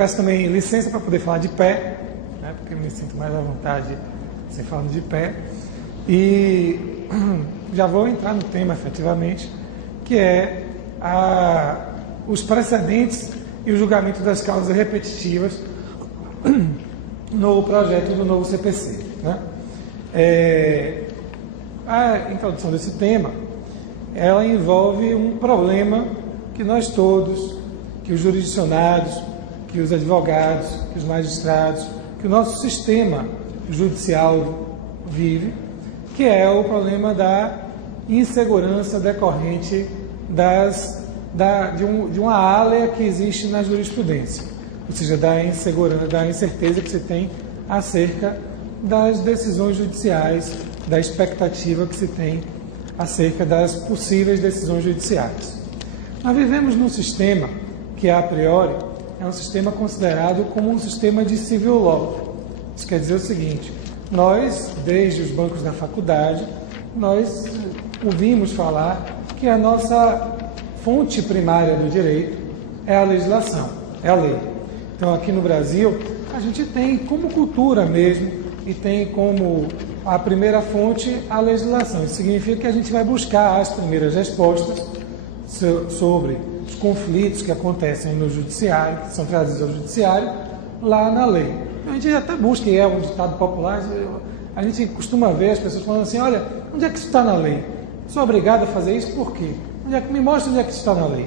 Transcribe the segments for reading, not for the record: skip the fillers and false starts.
peço também licença para poder falar de pé, né, porque eu me sinto mais à vontade sem falando de pé. E já vou entrar no tema, efetivamente, que é os precedentes e o julgamento das causas repetitivas no projeto do novo CPC. Né? A introdução desse tema, ela envolve um problema que nós todos, que os jurisdicionados, que os advogados, que os magistrados, que o nosso sistema judicial vive, que é o problema da insegurança decorrente de uma área que existe na jurisprudência, ou seja, da incerteza que se tem acerca das decisões judiciais, da expectativa que se tem acerca das possíveis decisões judiciais. Nós vivemos num sistema que, a priori, é um sistema considerado como um sistema de civil law. Isso quer dizer o seguinte: nós, desde os bancos da faculdade, nós ouvimos falar que a nossa fonte primária do direito é a legislação, é a lei. Então, aqui no Brasil, a gente tem como cultura mesmo e tem como a primeira fonte a legislação. Isso significa que a gente vai buscar as primeiras respostas sobre os conflitos que acontecem no judiciário, que são trazidos ao judiciário, lá na lei. Então, a gente até busca, e é um ditado popular, a gente costuma ver as pessoas falando assim: olha, onde é que isso está na lei? Sou obrigado a fazer isso por quê? Me mostra onde é que isso está na lei.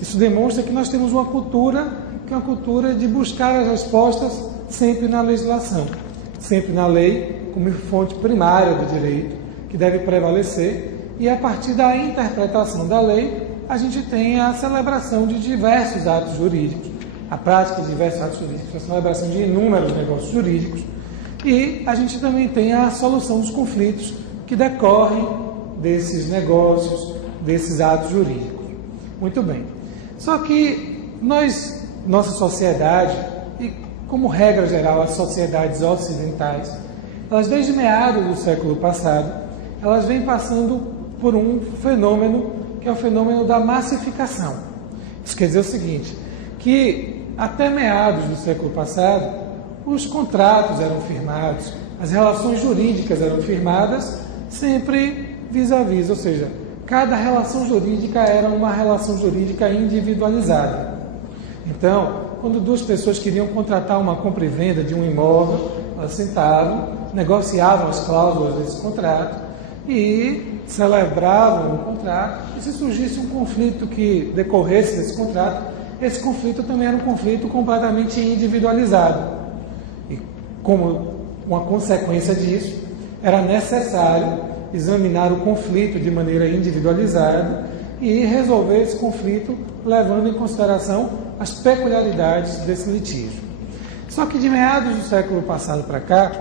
Isso demonstra que nós temos uma cultura, que é uma cultura de buscar as respostas sempre na legislação, sempre na lei como fonte primária do direito, que deve prevalecer, e a partir da interpretação da lei, a gente tem a celebração de diversos atos jurídicos, a prática de diversos atos jurídicos, a celebração de inúmeros negócios jurídicos, e a gente também tem a solução dos conflitos que decorrem desses negócios, desses atos jurídicos. Muito bem. Só que nossa sociedade, e como regra geral as sociedades ocidentais, elas desde meados do século passado, elas vêm passando por um fenômeno que é o fenômeno da massificação. Isso quer dizer o seguinte, que até meados do século passado, os contratos eram firmados, as relações jurídicas eram firmadas sempre vis-à-vis, ou seja, cada relação jurídica era uma relação jurídica individualizada. Então, quando duas pessoas queriam contratar uma compra e venda de um imóvel, elas sentavam, negociavam as cláusulas desse contrato e celebravam o contrato. E se surgisse um conflito que decorresse desse contrato, esse conflito também era um conflito completamente individualizado. E como uma consequência disso, era necessário examinar o conflito de maneira individualizada e resolver esse conflito levando em consideração as peculiaridades desse litígio. Só que de meados do século passado para cá,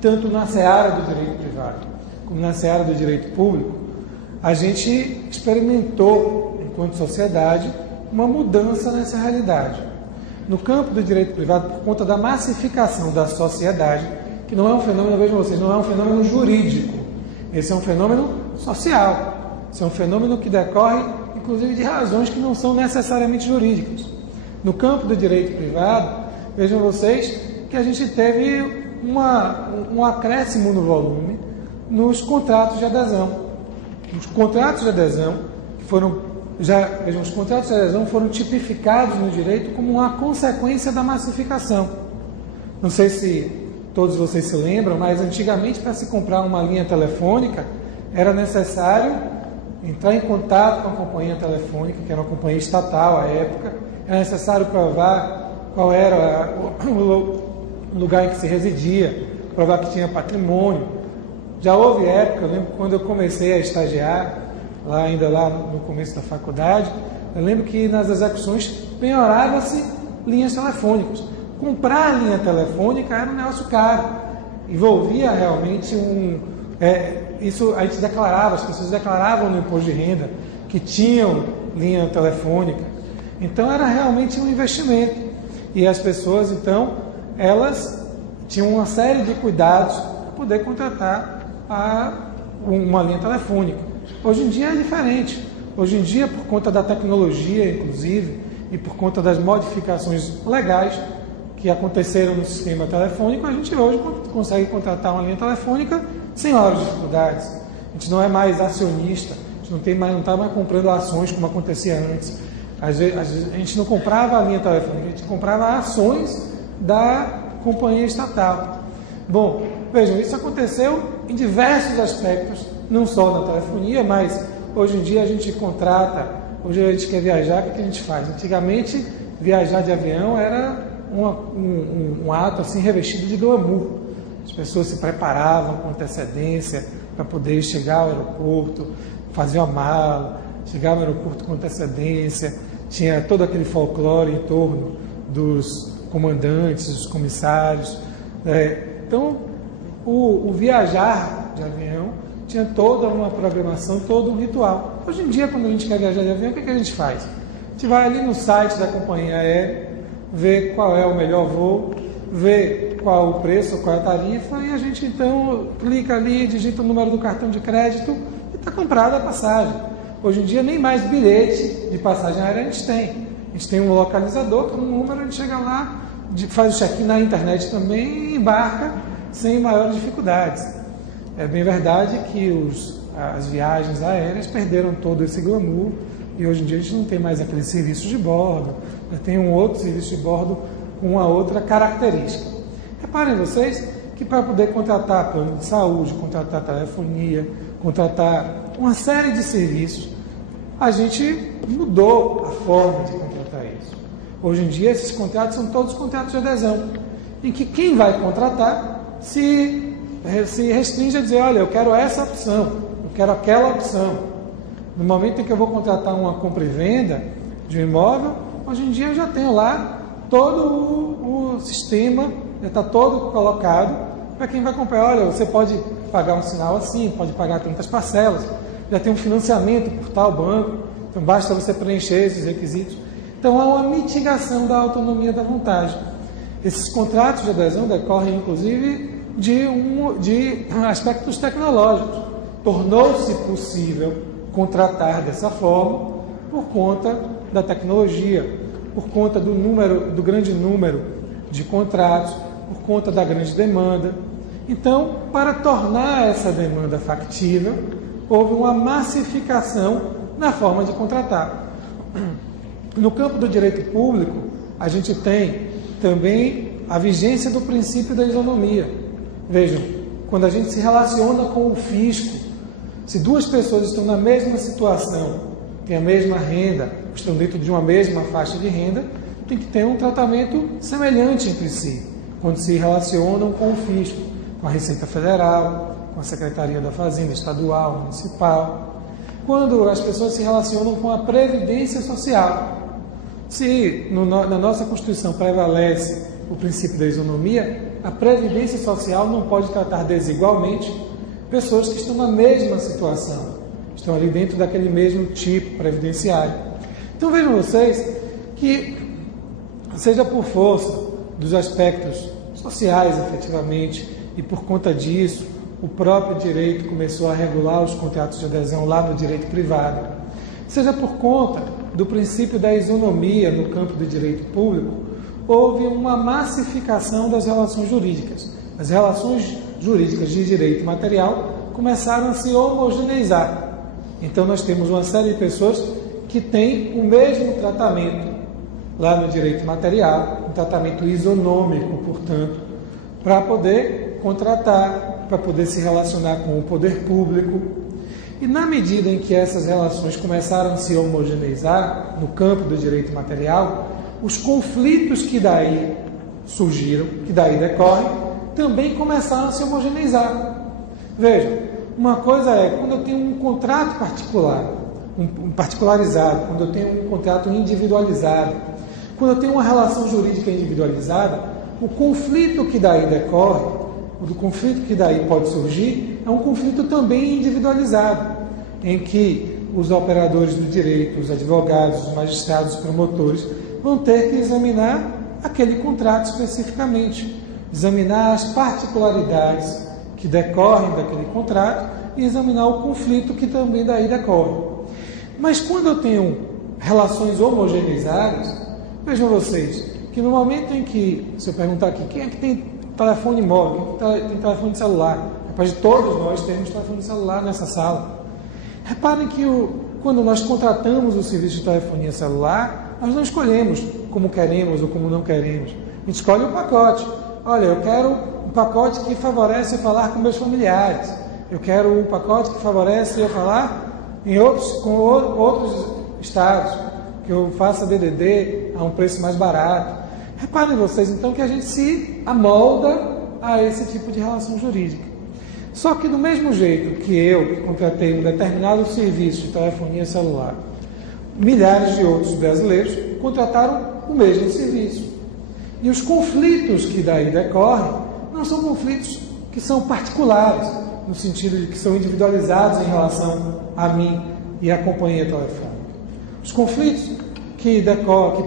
tanto na seara do direito privado como na seara do direito público, a gente experimentou, enquanto sociedade, uma mudança nessa realidade. No campo do direito privado, por conta da massificação da sociedade, que não é um fenômeno, vejam vocês, não é um fenômeno jurídico. Esse é um fenômeno social. Esse é um fenômeno que decorre, inclusive, de razões que não são necessariamente jurídicas. No campo do direito privado, vejam vocês que a gente teve um acréscimo no volume nos contratos de adesão. Os contratos de adesão os contratos de adesão foram tipificados no direito como uma consequência da massificação. Não sei se todos vocês se lembram, mas antigamente, para se comprar uma linha telefônica, era necessário entrar em contato com a companhia telefônica, que era uma companhia estatal à época, era necessário provar qual era o lugar em que se residia, provar que tinha patrimônio. Já houve época, eu lembro quando eu comecei a estagiar, ainda lá no começo da faculdade, eu lembro que nas execuções penhorava-se linhas telefônicas. Comprar linha telefônica era um negócio caro, envolvia realmente isso a gente declarava, as pessoas declaravam no imposto de renda que tinham linha telefônica, então era realmente um investimento, e as pessoas então, elas tinham uma série de cuidados para poder contratar uma linha telefônica. Hoje em dia é diferente. Hoje em dia, por conta da tecnologia, inclusive, e por conta das modificações legais que aconteceram no sistema telefônico, a gente hoje consegue contratar uma linha telefônica sem maiores dificuldades. A gente não é mais acionista, a gente não está mais comprando ações como acontecia antes. Às vezes, a gente não comprava a linha telefônica, a gente comprava ações da companhia estatal. Bom, vejam, isso aconteceu em diversos aspectos, não só na telefonia, mas hoje em dia a gente contrata, hoje a gente quer viajar, o que a gente faz? Antigamente, viajar de avião era um ato assim revestido de glamour. As pessoas se preparavam com antecedência para poder chegar ao aeroporto, fazer a mala, chegar ao aeroporto com antecedência, tinha todo aquele folclore em torno dos comandantes, dos comissários. Então, o viajar de avião tinha toda uma programação, todo um ritual. Hoje em dia, quando a gente quer viajar de avião, o que a gente faz? A gente vai ali no site da companhia aérea, vê qual é o melhor voo, vê qual o preço, qual é a tarifa, e a gente então clica ali, digita o número do cartão de crédito e está comprada a passagem. Hoje em dia nem mais bilhete de passagem aérea a gente tem. A gente tem um localizador, com um número, a gente chega lá, faz o check-in na internet também e embarca sem maiores dificuldades. É bem verdade que as viagens aéreas perderam todo esse glamour e hoje em dia a gente não tem mais aquele serviço de bordo, tem um outro serviço de bordo com uma outra característica. Reparem vocês que para poder contratar plano de saúde, contratar telefonia, contratar uma série de serviços, a gente mudou a forma de contratar isso. Hoje em dia esses contratos são todos contratos de adesão, em que quem vai contratar se restringe a dizer, olha, eu quero essa opção, eu quero aquela opção. No momento em que eu vou contratar uma compra e venda de um imóvel, hoje em dia eu já tenho lá todo o sistema, já está todo colocado para quem vai comprar. Olha, você pode pagar um sinal assim, pode pagar tantas parcelas, já tem um financiamento por tal banco, então basta você preencher esses requisitos. Então há uma mitigação da autonomia da vantagem. Esses contratos de adesão decorrem, inclusive, de aspectos tecnológicos. Tornou-se possível contratar dessa forma por conta da tecnologia, por conta do grande número de contratos, por conta da grande demanda. Então, para tornar essa demanda factível, houve uma massificação na forma de contratar. No campo do direito público, a gente tem também a vigência do princípio da isonomia. Vejam, quando a gente se relaciona com o fisco, se duas pessoas estão na mesma situação, têm a mesma renda, estão dentro de uma mesma faixa de renda, tem que ter um tratamento semelhante entre si, quando se relacionam com o fisco, com a Receita Federal, com a Secretaria da Fazenda Estadual, Municipal. Quando as pessoas se relacionam com a Previdência Social. Se na nossa Constituição prevalece o princípio da isonomia, a Previdência Social não pode tratar desigualmente pessoas que estão na mesma situação, estão ali dentro daquele mesmo tipo previdenciário. Então vejam vocês que, seja por força dos aspectos sociais, efetivamente, e por conta disso, o próprio direito começou a regular os contratos de adesão lá no direito privado, seja por conta do princípio da isonomia no campo do direito público, houve uma massificação das relações jurídicas. As relações jurídicas de direito material começaram a se homogeneizar. Então nós temos uma série de pessoas que têm o mesmo tratamento lá no direito material, um tratamento isonômico, portanto, para poder contratar, para poder se relacionar com o poder público. E na medida em que essas relações começaram a se homogeneizar no campo do direito material, os conflitos que daí surgiram, que daí decorrem, também começaram a se homogeneizar. Vejam, uma coisa é quando eu tenho um contrato particular, um particularizado, quando eu tenho um contrato individualizado, quando eu tenho uma relação jurídica individualizada, o conflito que daí decorre, o conflito que daí pode surgir, é um conflito também individualizado, em que os operadores do direito, os advogados, os magistrados, os promotores, vão ter que examinar aquele contrato especificamente, examinar as particularidades que decorrem daquele contrato e examinar o conflito que também daí decorre. Mas quando eu tenho relações homogeneizadas, vejam vocês, que no momento em que, se eu perguntar aqui, quem é que tem telefone móvel, quem tem telefone de celular? Rapaz, todos nós temos telefone de celular nessa sala. Reparem que quando nós contratamos o serviço de telefonia celular, nós não escolhemos como queremos ou como não queremos. A gente escolhe um pacote. Olha, eu quero um pacote que favorece eu falar com meus familiares. Eu quero um pacote que favorece eu falar com outros estados, que eu faça DDD a um preço mais barato. Reparem vocês, então, que a gente se amolda a esse tipo de relação jurídica. Só que do mesmo jeito que eu contratei um determinado serviço de telefonia celular, milhares de outros brasileiros contrataram o mesmo serviço. E os conflitos que daí decorrem não são conflitos que são particulares, no sentido de que são individualizados em relação a mim e à companhia telefônica. Os conflitos que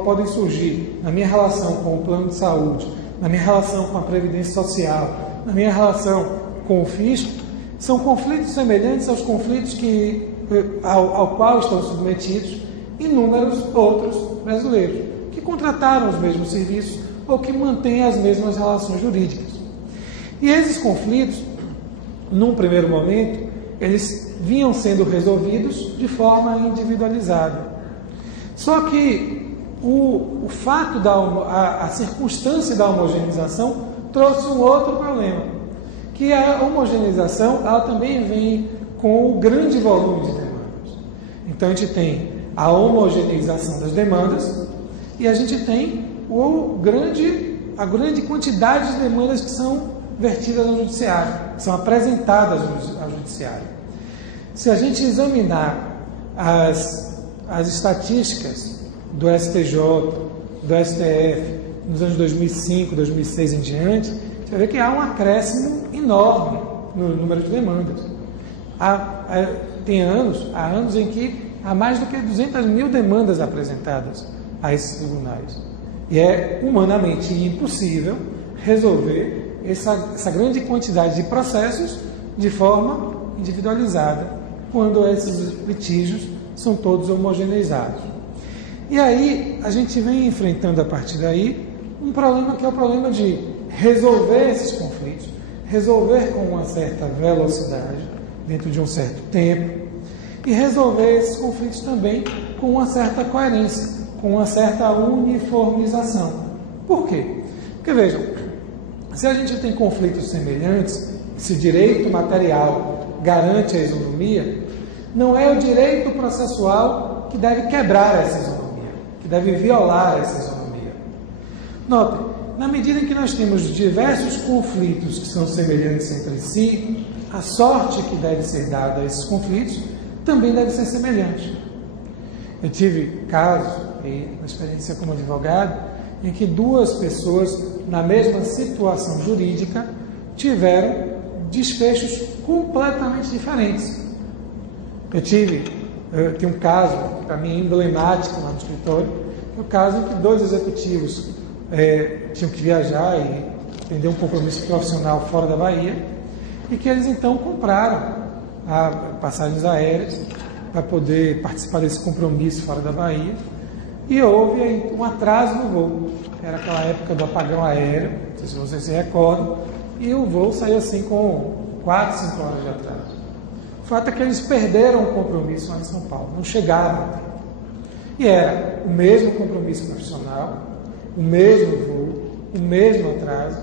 podem surgir na minha relação com o plano de saúde, na minha relação com a previdência social, na minha relação com o fisco, são conflitos semelhantes aos conflitos ao qual estão submetidos inúmeros outros brasileiros, que contrataram os mesmos serviços ou que mantêm as mesmas relações jurídicas. E esses conflitos, num primeiro momento, eles vinham sendo resolvidos de forma individualizada. Só que o fato a circunstância da homogeneização trouxe um outro problema, que a homogeneização ela também vem com o grande volume de demandas. Então a gente tem a homogeneização das demandas e a gente tem a grande quantidade de demandas que são vertidas ao judiciário, que são apresentadas ao judiciário. Se a gente examinar as estatísticas do STJ, do STF, nos anos 2005, 2006 em diante, você vai ver que há um acréscimo enorme no número de demandas. Há anos em que há mais do que 200 mil demandas apresentadas a esses tribunais. E é humanamente impossível resolver essa grande quantidade de processos de forma individualizada, quando esses litígios são todos homogeneizados. E aí a gente vem enfrentando a partir daí um problema que é o problema de resolver esses conflitos, resolver com uma certa velocidade, dentro de um certo tempo, e resolver esses conflitos também com uma certa coerência, com uma certa uniformização. Por quê? Porque vejam, se a gente tem conflitos semelhantes, se direito material garante a isonomia, não é o direito processual que deve quebrar essa isonomia, que deve violar essa isonomia. Notem, na medida em que nós temos diversos conflitos que são semelhantes entre si, a sorte que deve ser dada a esses conflitos também deve ser semelhante. Eu tive casos, na experiência como advogado, em que duas pessoas na mesma situação jurídica tiveram desfechos completamente diferentes. Eu tinha um caso, para mim, emblemático lá no escritório, que é o caso em que dois executivos tinham que viajar e atender um compromisso profissional fora da Bahia, e que eles então compraram passagens aéreas para poder participar desse compromisso fora da Bahia, e houve um atraso no voo. Era aquela época do apagão aéreo, não sei se vocês se recordam, e o voo saiu assim com 4, 5 horas de atraso. O fato é que eles perderam o compromisso lá em São Paulo, não chegaram a tempo. E era o mesmo compromisso profissional, o mesmo voo, o mesmo atraso.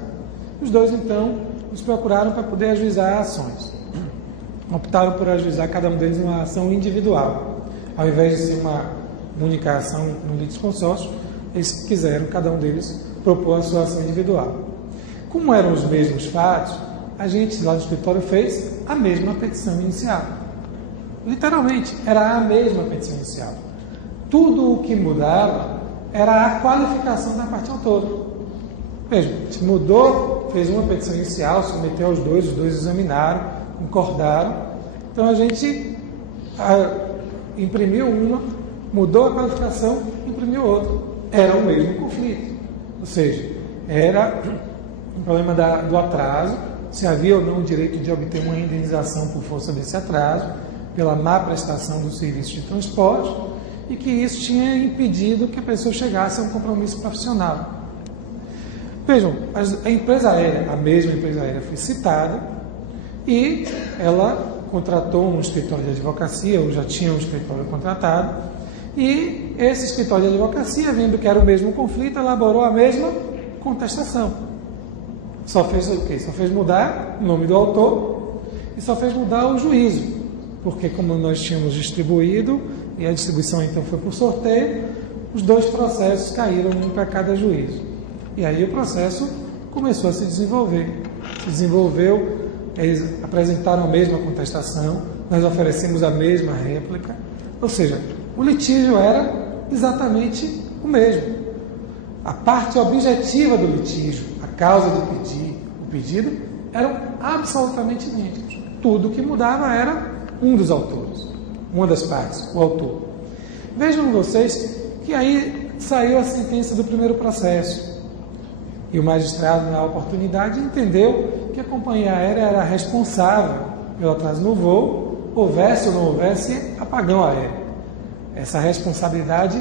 Os dois, então, nos procuraram para poder ajuizar ações. Optaram por ajuizar cada um deles uma ação individual. Ao invés de ser uma única ação no litisconsórcio, eles quiseram, cada um deles, propor a sua ação individual. Como eram os mesmos fatos, a gente lá no escritório fez a mesma petição inicial. Literalmente, era a mesma petição inicial. Tudo o que mudava era a qualificação da parte autora. Veja, a gente mudou, fez uma petição inicial, submeteu aos dois, os dois examinaram, concordaram. Então a gente imprimiu uma, mudou a qualificação, imprimiu outra. Era o mesmo conflito. Ou seja, era o problema do atraso, se havia ou não o direito de obter uma indenização por força desse atraso, pela má prestação do serviço de transporte, e que isso tinha impedido que a pessoa chegasse a um compromisso profissional. Vejam, a empresa aérea, a mesma empresa aérea foi citada e ela contratou um escritório de advocacia, ou já tinha um escritório contratado, e esse escritório de advocacia, vendo que era o mesmo conflito, elaborou a mesma contestação. Só fez o quê? Só fez mudar o nome do autor e só fez mudar o juízo, porque como nós tínhamos distribuído, e a distribuição então foi por sorteio, os dois processos caíram um para cada juízo. E aí o processo começou a se desenvolver. Se desenvolveu, eles apresentaram a mesma contestação, nós oferecemos a mesma réplica, ou seja, o litígio era exatamente o mesmo. A parte objetiva do litígio, a causa do pedido, eram absolutamente idênticos. Tudo que mudava era um dos autores, uma das partes, o autor. Vejam vocês que aí saiu a sentença do primeiro processo. E o magistrado, na oportunidade, entendeu que a companhia aérea era responsável pelo atraso no voo, houvesse ou não houvesse apagão aéreo. Essa responsabilidade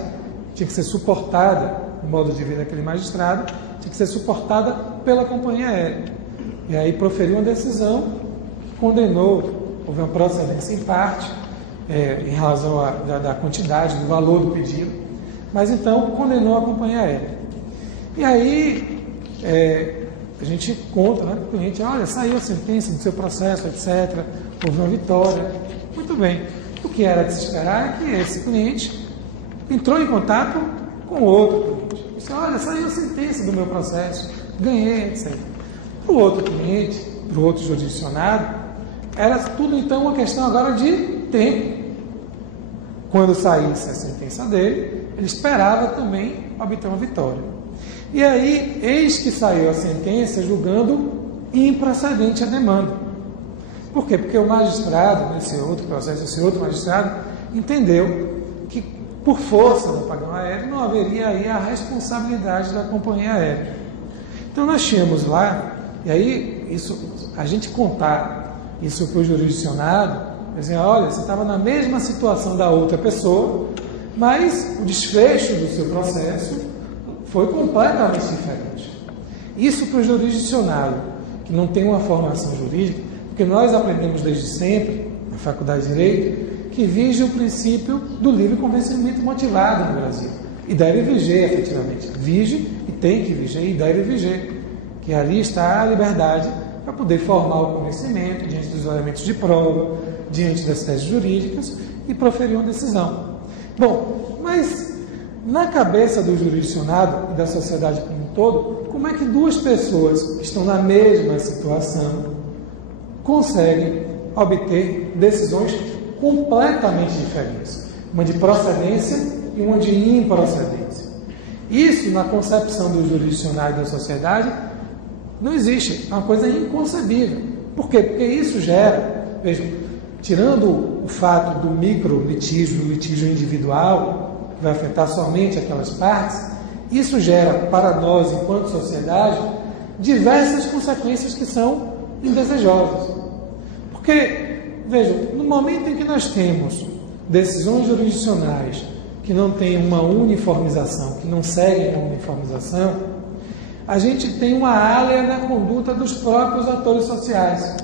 tinha que ser suportada, no modo de vida daquele magistrado, tinha que ser suportada pela companhia aérea. E aí proferiu uma decisão que condenou, houve uma procedência em parte, em razão da quantidade, do valor do pedido, mas então condenou a companhia aérea. E aí a gente conta, né, para o cliente, olha, saiu a sentença do seu processo, etc., houve uma vitória. Muito bem. O que era de se esperar é que esse cliente entrou em contato com outro cliente. Disse, olha, saiu a sentença do meu processo, ganhei, etc. Para o outro cliente, para o outro jurisdicionado, era tudo então uma questão agora de tempo. Quando saísse a sentença dele, ele esperava também obter uma vitória. E aí, eis que saiu a sentença julgando improcedente a demanda. Por quê? Porque o magistrado, nesse outro processo, esse outro magistrado, entendeu que, por força do apagão aéreo, não haveria aí a responsabilidade da companhia aérea. Então, nós tínhamos lá, e aí, a gente contar isso para o jurisdicionado, dizer, olha, você estava na mesma situação da outra pessoa, mas o desfecho do seu processo foi completamente diferente. Isso para o jurisdicionado, que não tem uma formação jurídica, porque nós aprendemos desde sempre, na Faculdade de Direito, que vige o princípio do livre convencimento motivado no Brasil. E deve viger, efetivamente. Vige e tem que viger e deve viger. Que ali está a liberdade para poder formar o convencimento diante dos elementos de prova, diante das teses jurídicas e proferir uma decisão. Bom, mas na cabeça do jurisdicionado e da sociedade como um todo, como é que duas pessoas que estão na mesma situação conseguem obter decisões completamente diferentes, uma de procedência e uma de improcedência? Isso, na concepção do jurisdicionário e da sociedade, não existe, é uma coisa inconcebível. Por quê? Porque isso gera, vejam, tirando o fato do micro-litígio, do litígio individual, que vai afetar somente aquelas partes, isso gera para nós, enquanto sociedade, diversas consequências que são indesejosas. Porque, vejam, no momento em que nós temos decisões jurisdicionais que não têm uma uniformização, que não seguem a uniformização, a gente tem uma área na conduta dos próprios atores sociais.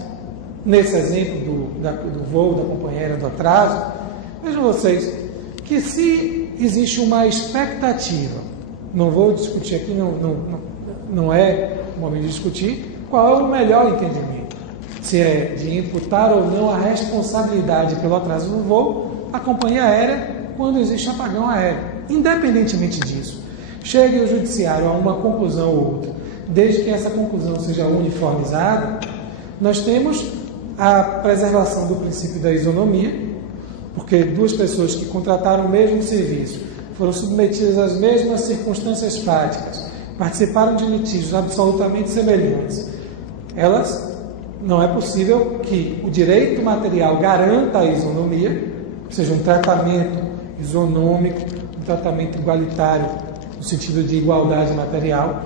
Nesse exemplo do voo, da companheira, do atraso, vejam vocês que se existe uma expectativa, não vou discutir aqui, não é o momento de discutir qual é o melhor entendimento, se é de imputar ou não a responsabilidade pelo atraso no voo à companhia aérea quando existe apagão aéreo. Independentemente disso, chegue o judiciário a uma conclusão ou outra, desde que essa conclusão seja uniformizada, nós temos a preservação do princípio da isonomia, porque duas pessoas que contrataram o mesmo serviço, foram submetidas às mesmas circunstâncias fáticas, participaram de litígios absolutamente semelhantes, elas, não é possível que o direito material garanta a isonomia, ou seja, um tratamento isonômico, um tratamento igualitário, no sentido de igualdade material,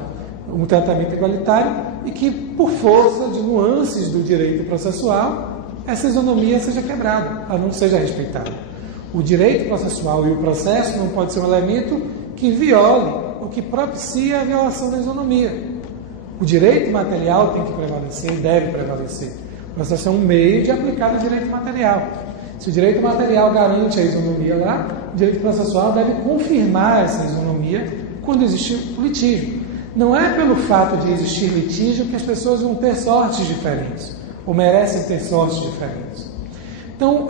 um tratamento igualitário, e que, por força de nuances do direito processual, essa isonomia seja quebrada, ela não seja respeitada. O direito processual e o processo não pode ser um elemento que viole ou que propicie a violação da isonomia. O direito material tem que prevalecer e deve prevalecer. O processo é um meio de aplicar o direito material. Se o direito material garante a isonomia lá, o direito processual deve confirmar essa isonomia quando existe litígio. Não é pelo fato de existir litígio que as pessoas vão ter sortes diferentes, ou merecem ter sortes diferentes. Então,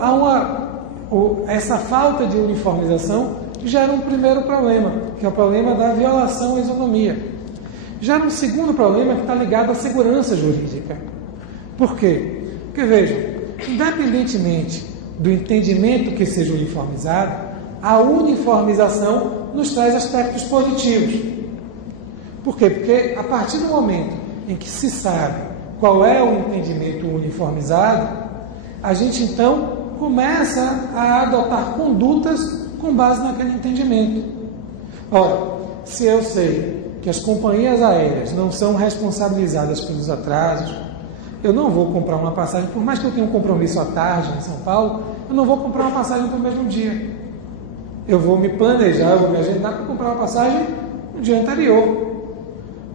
essa falta de uniformização gera um primeiro problema, que é o problema da violação à isonomia. Gera um segundo problema que está ligado à segurança jurídica. Por quê? Porque, vejam, independentemente do entendimento que seja uniformizado, a uniformização nos traz aspectos positivos. Por quê? Porque a partir do momento em que se sabe qual é o entendimento uniformizado, a gente então começa a adotar condutas com base naquele entendimento. Ora, se eu sei que as companhias aéreas não são responsabilizadas pelos atrasos, eu não vou comprar uma passagem, por mais que eu tenha um compromisso à tarde em São Paulo, eu não vou comprar uma passagem no mesmo dia. Eu vou me planejar, eu vou me agendar para comprar uma passagem no dia anterior,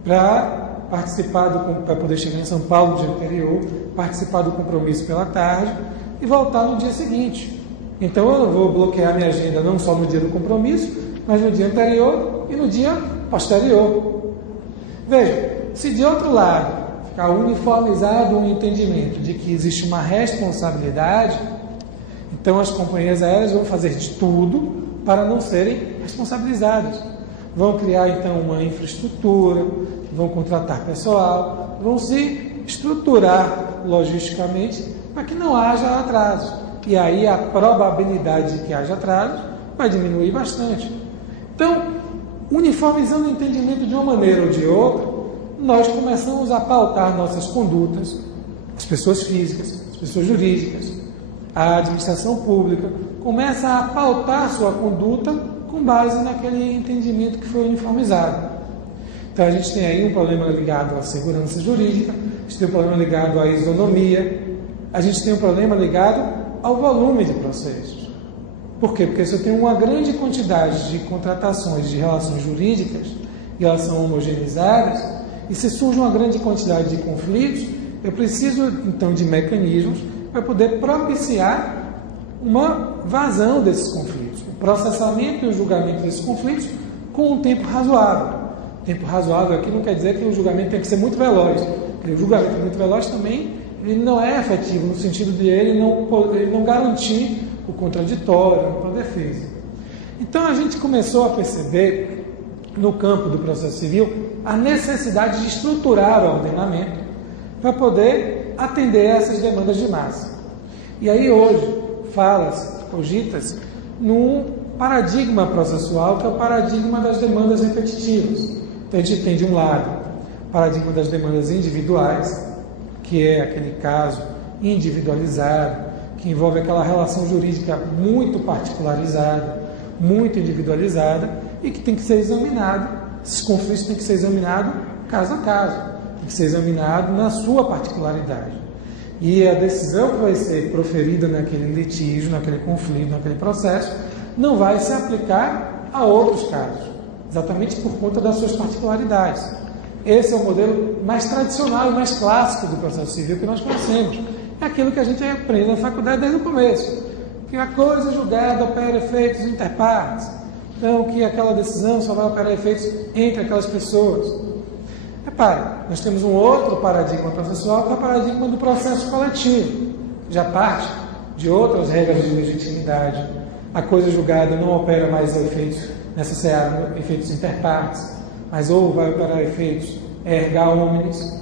para poder chegar em São Paulo no dia anterior, participar do compromisso pela tarde e voltar no dia seguinte. Então eu vou bloquear minha agenda não só no dia do compromisso, mas no dia anterior e no dia posterior. Veja, se de outro lado ficar uniformizado um entendimento de que existe uma responsabilidade, então as companhias aéreas vão fazer de tudo para não serem responsabilizadas. Vão criar então uma infraestrutura, vão contratar pessoal, vão se estruturar logisticamente para que não haja atraso. E aí a probabilidade de que haja atraso vai diminuir bastante. Então, uniformizando o entendimento de uma maneira ou de outra, nós começamos a pautar nossas condutas, as pessoas físicas, as pessoas jurídicas, a administração pública, começa a pautar sua conduta com base naquele entendimento que foi uniformizado. Então a gente tem aí um problema ligado à segurança jurídica, a gente tem um problema ligado à isonomia, a gente tem um problema ligado ao volume de processos. Por quê? Porque se eu tenho uma grande quantidade de contratações de relações jurídicas, e elas são homogeneizadas, e se surge uma grande quantidade de conflitos, eu preciso então de mecanismos para poder propiciar uma vazão desses conflitos, o processamento e o julgamento desses conflitos com um tempo razoável. Tempo razoável aqui não quer dizer que o julgamento tem que ser muito veloz, porque o julgamento muito veloz também ele não é efetivo no sentido de ele não garantir o contraditório, a defesa. Então a gente começou a perceber no campo do processo civil a necessidade de estruturar o ordenamento para poder atender a essas demandas de massa. E aí hoje cogita-se num paradigma processual que é o paradigma das demandas repetitivas. Então a gente tem de um lado o paradigma das demandas individuais, que é aquele caso individualizado, que envolve aquela relação jurídica muito particularizada, muito individualizada e que tem que ser examinado, esses conflitos têm que ser examinados caso a caso, tem que ser examinado na sua particularidade. E a decisão que vai ser proferida naquele litígio, naquele conflito, naquele processo, não vai se aplicar a outros casos, exatamente por conta das suas particularidades. Esse é o modelo mais tradicional e mais clássico do processo civil que nós conhecemos. É aquilo que a gente aprende na faculdade desde o começo, que a coisa julgada opera efeitos interpartes, então que aquela decisão só vai operar efeitos entre aquelas pessoas. Repare, nós temos um outro paradigma processual, que é o paradigma do processo coletivo, que já parte de outras regras de legitimidade. A coisa julgada não opera mais efeitos nessa seara, efeitos interpartes, mas ou vai operar efeitos erga omnes,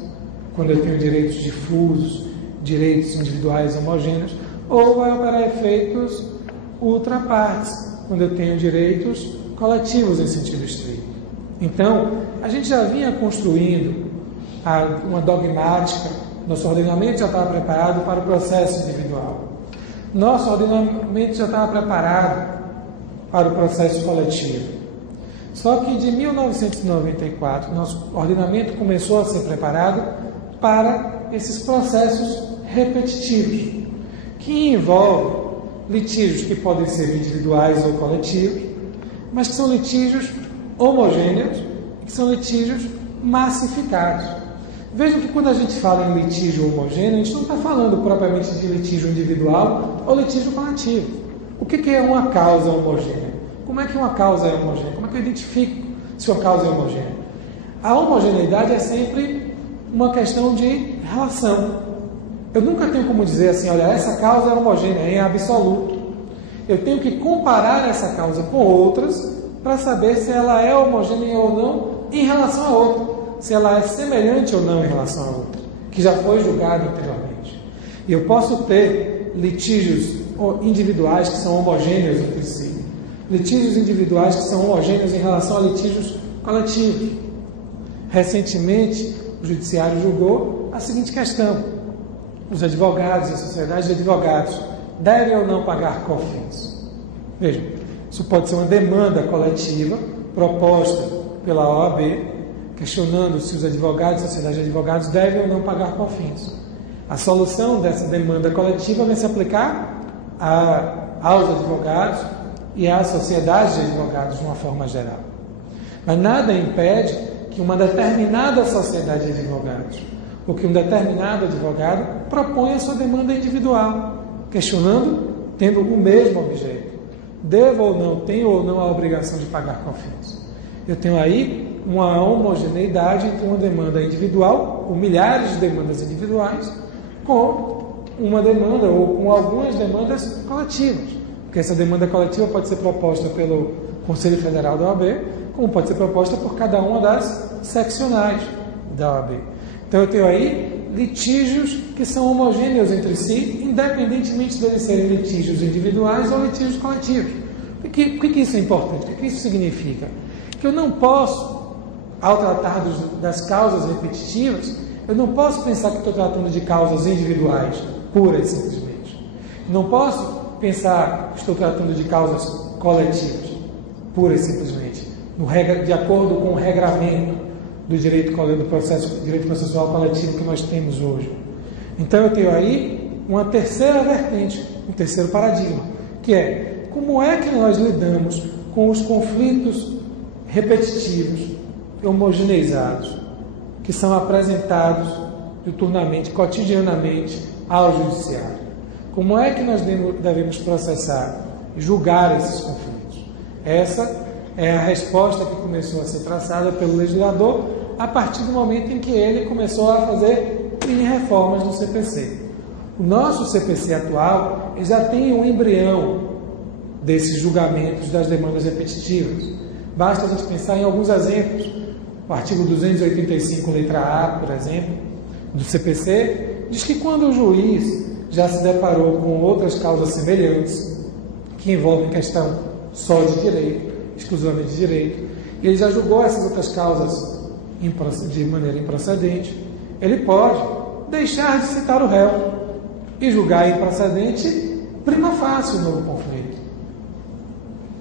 quando eu tenho direitos difusos, direitos individuais homogêneos, ou vai operar efeitos ultra partes, quando eu tenho direitos coletivos em sentido estrito. Então, a gente já vinha construindo uma dogmática, nosso ordenamento já estava preparado para o processo individual. Nosso ordenamento já estava preparado para o processo coletivo. Só que de 1994, nosso ordenamento começou a ser preparado para esses processos repetitivos, que envolvem litígios que podem ser individuais ou coletivos, mas que são litígios homogêneos, que são litígios massificados. Vejam que quando a gente fala em litígio homogêneo, a gente não está falando propriamente de litígio individual ou litígio coletivo. O que é uma causa homogênea? Como é que uma causa é homogênea? Como é que eu identifico se uma causa é homogênea? A homogeneidade é sempre uma questão de relação. Eu nunca tenho como dizer assim, olha, essa causa é homogênea, é em absoluto. Eu tenho que comparar essa causa com outras para saber se ela é homogênea ou não em relação a outra, se ela é semelhante ou não em relação a outra, que já foi julgada anteriormente. E eu posso ter litígios individuais que são homogêneos entre si, litígios individuais que são homogêneos em relação a litígios coletivos. Recentemente, o Judiciário julgou a seguinte questão: os advogados e a sociedade de advogados devem ou não pagar COFINS? Vejam, isso pode ser uma demanda coletiva proposta pela OAB, questionando se os advogados e a sociedade de advogados devem ou não pagar COFINS. A solução dessa demanda coletiva vai se aplicar aos advogados e à sociedade de advogados de uma forma geral. Mas nada impede que uma determinada sociedade de advogados ou que um determinado advogado proponha a sua demanda individual, questionando, tendo o mesmo objeto. Devo ou não, tenho ou não a obrigação de pagar COFINS? Eu tenho aí uma homogeneidade entre uma demanda individual, ou milhares de demandas individuais, com uma demanda ou com algumas demandas coletivas. Porque essa demanda coletiva pode ser proposta pelo Conselho Federal da OAB, como pode ser proposta por cada uma das seccionais da OAB. Então eu tenho aí litígios que são homogêneos entre si, independentemente de eles serem litígios individuais ou litígios coletivos. Por que isso é importante? O que isso significa? Que eu não posso, ao tratar das causas repetitivas, eu não posso pensar que estou tratando de causas individuais, puras e simplesmente. Não posso pensar que estou tratando de causas coletivas, puras e simplesmente, de acordo com o regramento do direito processual coletivo que nós temos hoje. Então eu tenho aí uma terceira vertente, um terceiro paradigma, que é como é que nós lidamos com os conflitos repetitivos, homogeneizados, que são apresentados diuturnamente, cotidianamente ao judiciário. Como é que nós devemos processar, julgar esses conflitos? Essa é a resposta que começou a ser traçada pelo legislador a partir do momento em que ele começou a fazer mini-reformas no CPC. O nosso CPC atual já tem um embrião desses julgamentos das demandas repetitivas. Basta a gente pensar em alguns exemplos. O artigo 285, letra A, por exemplo, do CPC, diz que quando o juiz já se deparou com outras causas semelhantes, que envolvem questão só de direito, exclusivamente de direito, e ele já julgou essas outras causas de maneira improcedente, ele pode deixar de citar o réu e julgar improcedente prima facie o novo conflito.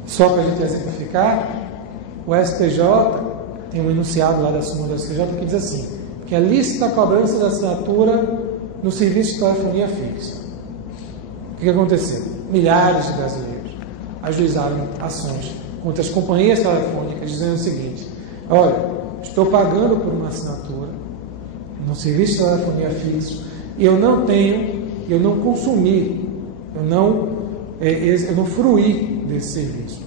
Só para a gente exemplificar, o STJ tem um enunciado lá da súmula do STJ que diz assim, que é lícita a cobrança da assinatura no serviço de telefonia fixa. O que aconteceu? Milhares de brasileiros ajuizaram ações contra as companhias telefônicas dizendo o seguinte: olha, estou pagando por uma assinatura no serviço de telefonia fixo e eu não consumi, eu não fruí desse serviço.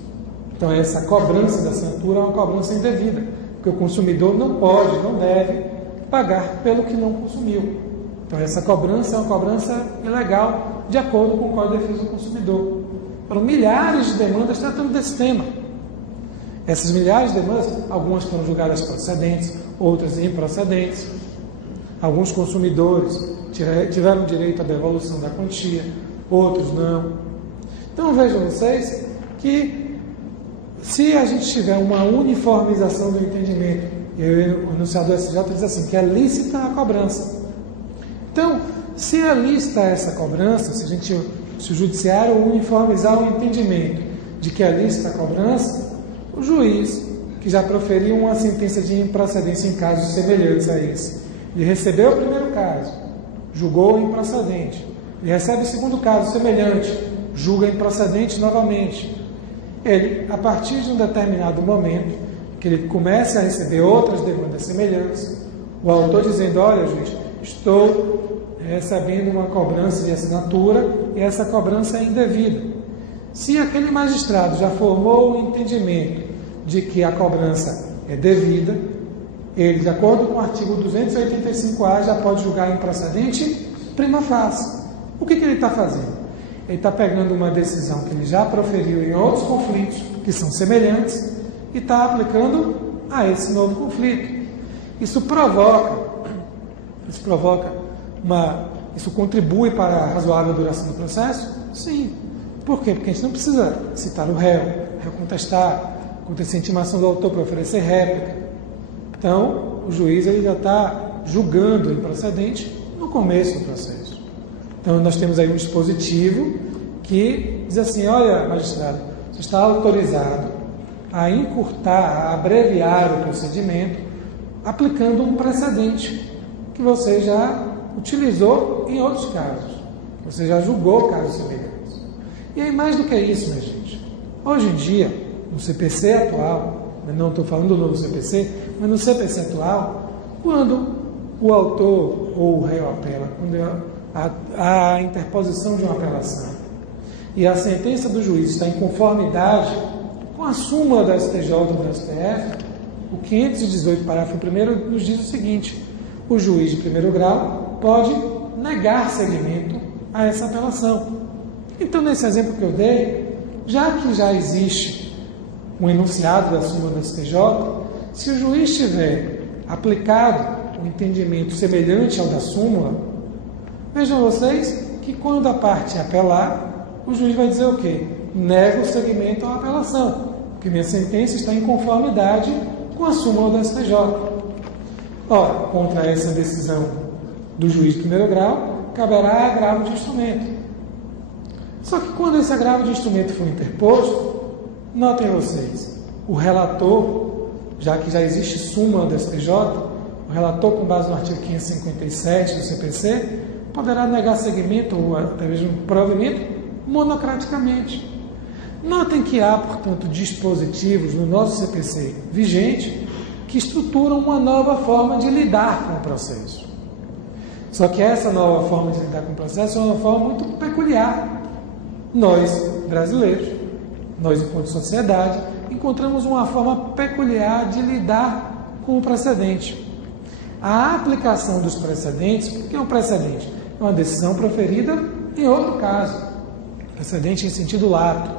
Então essa cobrança da assinatura é uma cobrança indevida, porque o consumidor não pode, não deve pagar pelo que não consumiu. Então essa cobrança é uma cobrança ilegal, de acordo com o Código de Defesa do Consumidor. Foram milhares de demandas tratando desse tema. Essas milhares de demandas, algumas foram julgadas procedentes, outras improcedentes. Alguns consumidores tiveram direito à devolução da quantia, outros não. Então vejam vocês que se a gente tiver uma uniformização do entendimento, e o enunciado do STJ diz assim, que é lícita a cobrança. Então, se é lícita essa cobrança, se o judiciário uniformizar o entendimento de que é lícita a cobrança, o juiz, que já proferiu uma sentença de improcedência em casos semelhantes a esse, ele recebeu o primeiro caso, julgou improcedente, ele recebe o segundo caso semelhante, julga improcedente novamente. Ele, a partir de um determinado momento, que ele começa a receber outras demandas semelhantes, o autor dizendo, olha, juiz, estou recebendo uma cobrança de assinatura e essa cobrança é indevida. Se aquele magistrado já formou o entendimento de que a cobrança é devida, ele, de acordo com o artigo 285-A, já pode julgar improcedente prima facie. O que ele está fazendo? Ele está pegando uma decisão que ele já proferiu em outros conflitos, que são semelhantes, e está aplicando a esse novo conflito. Isso contribui para a razoável duração do processo? Sim. Por quê? Porque a gente não precisa citar o réu contestar, acontecer intimação do autor para oferecer réplica. Então, o juiz ele já está julgando o improcedente no começo do processo. Então, nós temos aí um dispositivo que diz assim, olha, magistrado, você está autorizado a encurtar, a abreviar o procedimento, aplicando um precedente que você já utilizou em outros casos. Você já julgou casos semelhantes. E aí, mais do que isso, minha gente, hoje em dia, no CPC atual, não estou falando do novo CPC, mas no CPC atual, quando o autor ou o réu apela, quando a interposição de uma apelação e a sentença do juiz está em conformidade com a súmula da STJ ou do STF, o 518, parágrafo 1º, nos diz o seguinte: o juiz de primeiro grau pode negar seguimento a essa apelação. Então, nesse exemplo que eu dei, já que já existe um enunciado da súmula do STJ, se o juiz tiver aplicado um entendimento semelhante ao da súmula, vejam vocês que quando a parte apelar, o juiz vai dizer o quê? Nega o seguimento à apelação, porque minha sentença está em conformidade com a súmula do STJ. Ora, contra essa decisão do juiz de primeiro grau, caberá agravo de instrumento. Só que quando esse agravo de instrumento for interposto, notem vocês, o relator, já que já existe súmula do STJ, o relator, com base no artigo 557 do CPC, poderá negar seguimento ou até mesmo provimento monocraticamente. Notem que há, portanto, dispositivos no nosso CPC vigente que estruturam uma nova forma de lidar com o processo. Só que essa nova forma de lidar com o processo é uma forma muito peculiar. Nós, brasileiros, nós enquanto sociedade, encontramos uma forma peculiar de lidar com o precedente. A aplicação dos precedentes, o que é um precedente? É uma decisão proferida em outro caso. Precedente em sentido lato.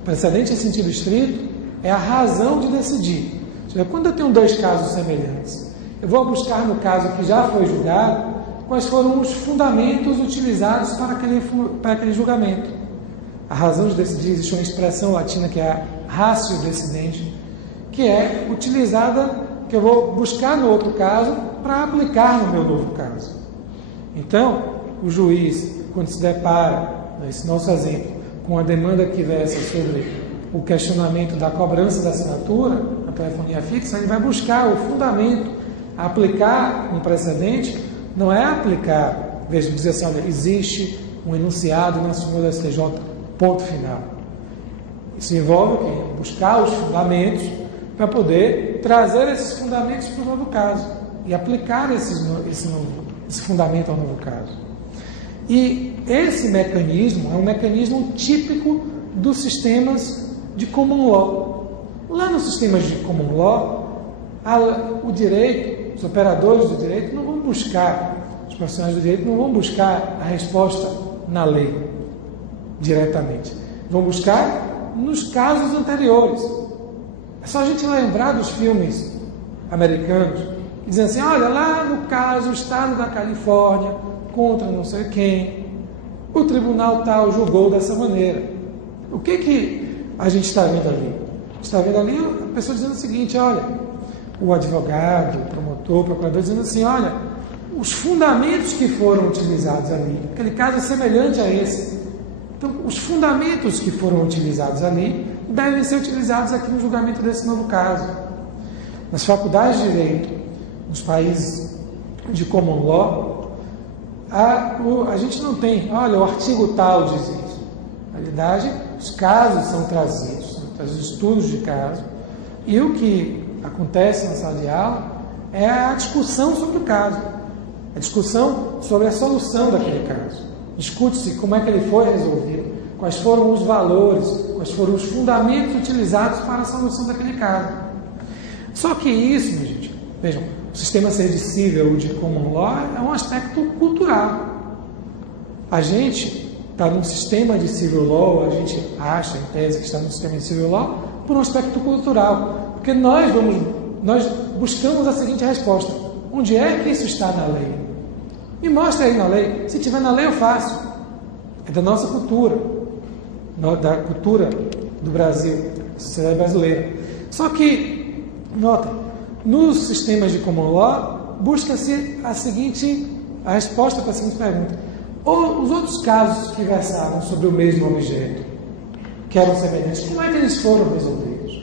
O precedente em sentido estrito é a razão de decidir. Ou seja, quando eu tenho dois casos semelhantes, eu vou buscar no caso que já foi julgado, quais foram os fundamentos utilizados para aquele julgamento. A razão de decidir, existe uma expressão latina que é a ratio decidente, que é utilizada, que eu vou buscar no outro caso para aplicar no meu novo caso. Então, o juiz, quando se depara, nesse nosso exemplo, com a demanda que versa sobre o questionamento da cobrança da assinatura na telefonia fixa, ele vai buscar o fundamento, aplicar um precedente, não é aplicar, veja, dizer assim, olha, existe um enunciado na súmula da STJ, ponto final. Isso envolve o quê? Buscar os fundamentos para poder trazer esses fundamentos para o novo caso e aplicar esse fundamento ao novo caso. E esse mecanismo é um mecanismo típico dos sistemas de common law. Lá nos sistemas de common law, o direito, os operadores do direito não vão buscar, os profissionais do direito não vão buscar a resposta na lei diretamente. Vão buscar nos casos anteriores. É só a gente lembrar dos filmes americanos que dizem assim, olha, lá no caso, o estado da Califórnia contra não sei quem, o tribunal tal julgou dessa maneira. O que a gente está vendo ali? Está vendo ali a pessoa dizendo o seguinte, olha, o advogado, o promotor, o procurador dizendo assim, olha, os fundamentos que foram utilizados ali, aquele caso é semelhante a esse. Então, os fundamentos que foram utilizados ali devem ser utilizados aqui no julgamento desse novo caso. Nas faculdades de Direito, nos países de common law, a gente não tem, olha, o artigo tal diz isso. realidade, os casos são trazidos estudos de caso, e o que acontece na sala de aula é a discussão sobre o caso, a discussão sobre a solução daquele caso. Discute-se como é que ele foi resolvido, quais foram os valores, quais foram os fundamentos utilizados para a solução daquele caso. Só que isso, minha gente, vejam, o sistema civil ou de common law é um aspecto cultural. A gente está num sistema de civil law, a gente acha, em tese, que está no sistema de civil law, por um aspecto cultural. Porque nós buscamos a seguinte resposta: onde é que isso está na lei? Me mostra aí na lei. Se tiver na lei, eu faço. É da nossa cultura, da cultura do Brasil, da sociedade brasileira. Só que, nota, nos sistemas de common law, busca-se a resposta para a seguinte pergunta: ou os outros casos que versavam sobre o mesmo objeto, que eram semelhantes, como é que eles foram resolvidos?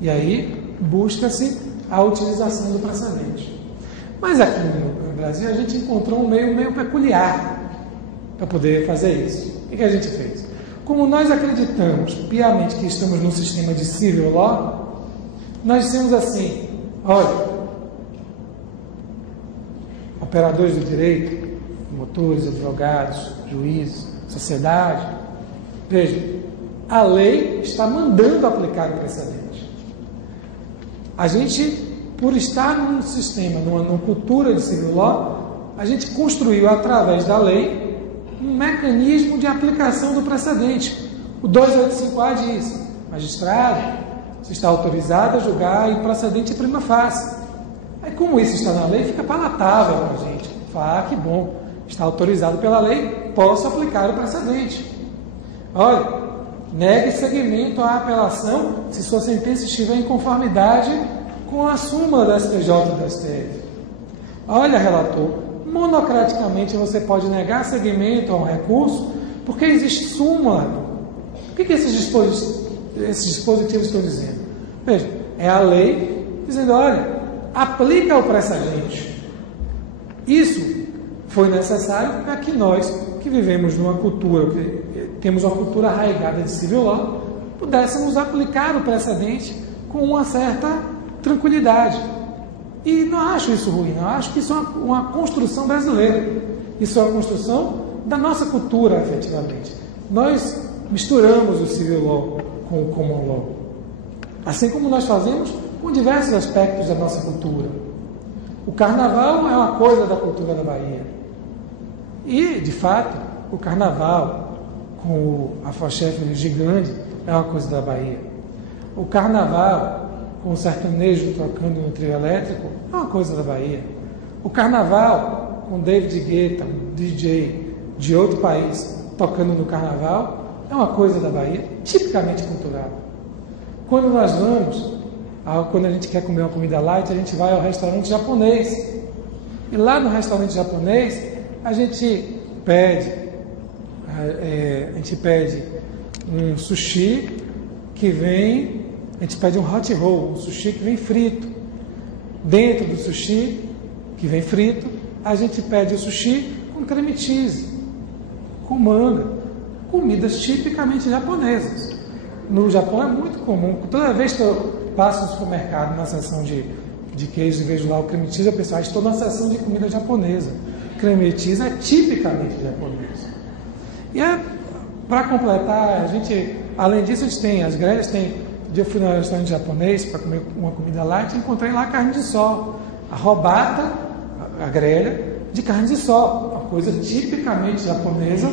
E aí busca-se a utilização do precedente. Mas aqui no Brasil a gente encontrou um meio peculiar para poder fazer isso. O que a gente fez? Como nós acreditamos piamente que estamos num sistema de civil law, nós dissemos assim: olha, operadores do direito, promotores, advogados, juízes, sociedade, vejam, a lei está mandando aplicar o precedente. A gente, por estar num sistema, numa cultura de civil law, a gente construiu através da lei um mecanismo de aplicação do precedente. O 285A diz: magistrado, você está autorizado a julgar em precedente prima facie. Aí, como isso está na lei, fica palatável para a gente. Fala, que bom, está autorizado pela lei, posso aplicar o precedente. Olha, negue seguimento à apelação se sua sentença estiver em conformidade com a súmula da STJ e da STF. Olha, relator, monocraticamente você pode negar seguimento a um recurso porque existe súmula. O que esses dispositivos estão dizendo? Veja, é a lei dizendo: olha, aplica o precedente. Isso foi necessário para que nós, que vivemos numa cultura, que temos uma cultura arraigada de civil law, pudéssemos aplicar o precedente com uma certa tranquilidade. E não acho isso ruim, não acho que isso é uma construção brasileira. Isso é uma construção da nossa cultura, efetivamente. Nós misturamos o civil law com o common law, assim como nós fazemos com diversos aspectos da nossa cultura. O carnaval é uma coisa da cultura da Bahia. E, de fato, o carnaval, com o afoxéfilo gigante, é uma coisa da Bahia. O carnaval, com o sertanejo tocando no trio elétrico, é uma coisa da Bahia. O carnaval, com David Guetta, um DJ de outro país, tocando no carnaval, é uma coisa da Bahia, tipicamente cultural. Quando nós vamos, quando a gente quer comer uma comida light, a gente vai ao restaurante japonês. E lá no restaurante japonês, a gente pede um sushi que vem, a gente pede um hot roll, um sushi que vem frito. Dentro do sushi que vem frito, a gente pede o sushi com creme cheese, com manga, comidas tipicamente japonesas. No Japão é muito comum, toda vez que eu passo no supermercado na seção de queijo e vejo lá o creme cheese, eu penso: estou na seção de comida japonesa. Creme cheese é tipicamente japonês. E para completar, a gente, além disso, a gente tem as grelhas, eu fui no restaurante japonês para comer uma comida light e encontrei lá carne de sol. A robata, a grelha de carne de sol, uma coisa tipicamente japonesa,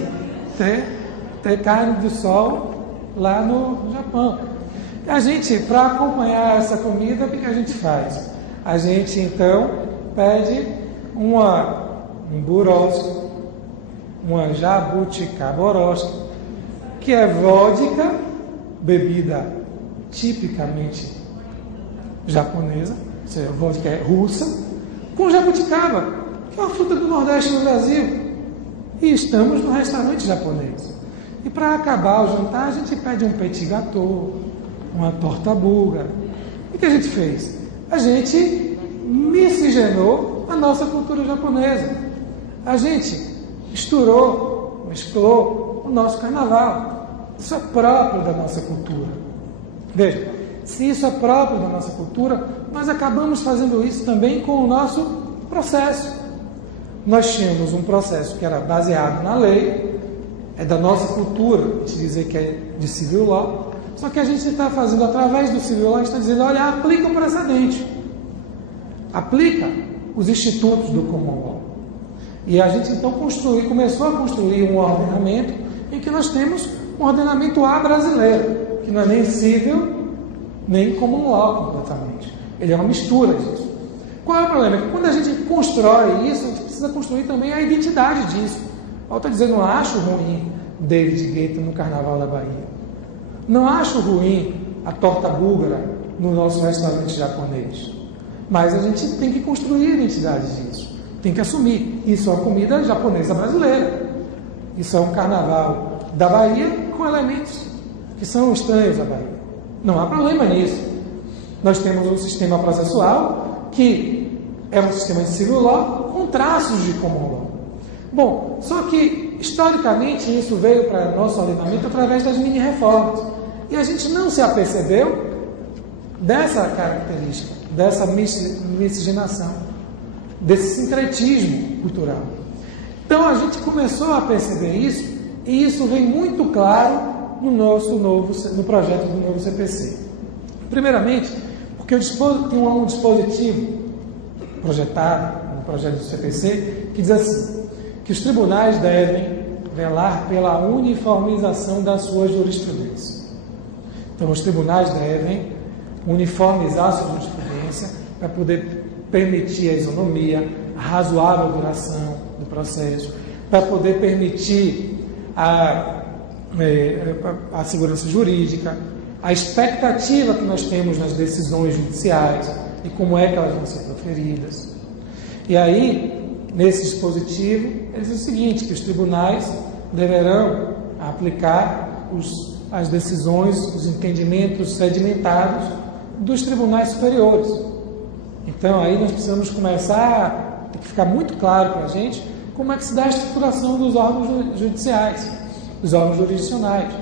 ter carne de sol lá no Japão. E a gente, para acompanhar essa comida, o que a gente faz? A gente, então, pede um burosco, uma jabuticaboroski, que é vodka, bebida tipicamente japonesa, ou seja, a vodka é russa, com jabuticaba, que é uma fruta do Nordeste do Brasil. E estamos no restaurante japonês. E para acabar o jantar, a gente pede um petit gâteau, uma torta búlgara. O que a gente fez? A gente miscigenou a nossa cultura japonesa. A gente mesclou o nosso carnaval. Isso é próprio da nossa cultura. Veja, se isso é próprio da nossa cultura, nós acabamos fazendo isso também com o nosso processo. Nós tínhamos um processo que era baseado na lei, é da nossa cultura, a gente dizer que é de civil law, só que a gente está fazendo através do civil law, a gente está dizendo, olha, aplica o precedente, aplica os institutos do common law. E a gente então começou a construir um ordenamento em que nós temos um ordenamento A brasileiro, que não é nem civil, nem common law completamente. Ele é uma mistura disso. Qual é o problema? É que quando a gente constrói isso, a gente precisa construir também a identidade disso. Eu estou dizendo, não acho ruim David Guetta no Carnaval da Bahia. Não acho ruim a torta búlgara no nosso restaurante japonês. Mas a gente tem que construir a identidade disso. Tem que assumir. Isso é uma comida japonesa brasileira. Isso é um carnaval da Bahia com elementos que são estranhos à Bahia. Não há problema nisso. Nós temos um sistema processual que é um sistema de civil law com traços de common law. Bom, só que historicamente isso veio para nosso ordenamento através das mini-reformas. E a gente não se apercebeu dessa característica, dessa miscigenação, desse sincretismo cultural. Então a gente começou a perceber isso, e isso vem muito claro no projeto do novo CPC. Primeiramente, porque tem um dispositivo projetado no projeto do CPC que diz assim, que os tribunais devem velar pela uniformização da sua jurisprudência. Então, os tribunais devem uniformizar a sua jurisprudência para poder permitir a isonomia, a razoável duração do processo, para poder permitir a segurança jurídica, a expectativa que nós temos nas decisões judiciais e como é que elas vão ser proferidas. E aí, nesse dispositivo, ele diz o seguinte, que os tribunais deverão aplicar as decisões, os entendimentos sedimentados dos tribunais superiores. Então, aí nós precisamos começar, tem que ficar muito claro para a gente como é que se dá a estruturação dos órgãos judiciais, dos órgãos jurisdicionais.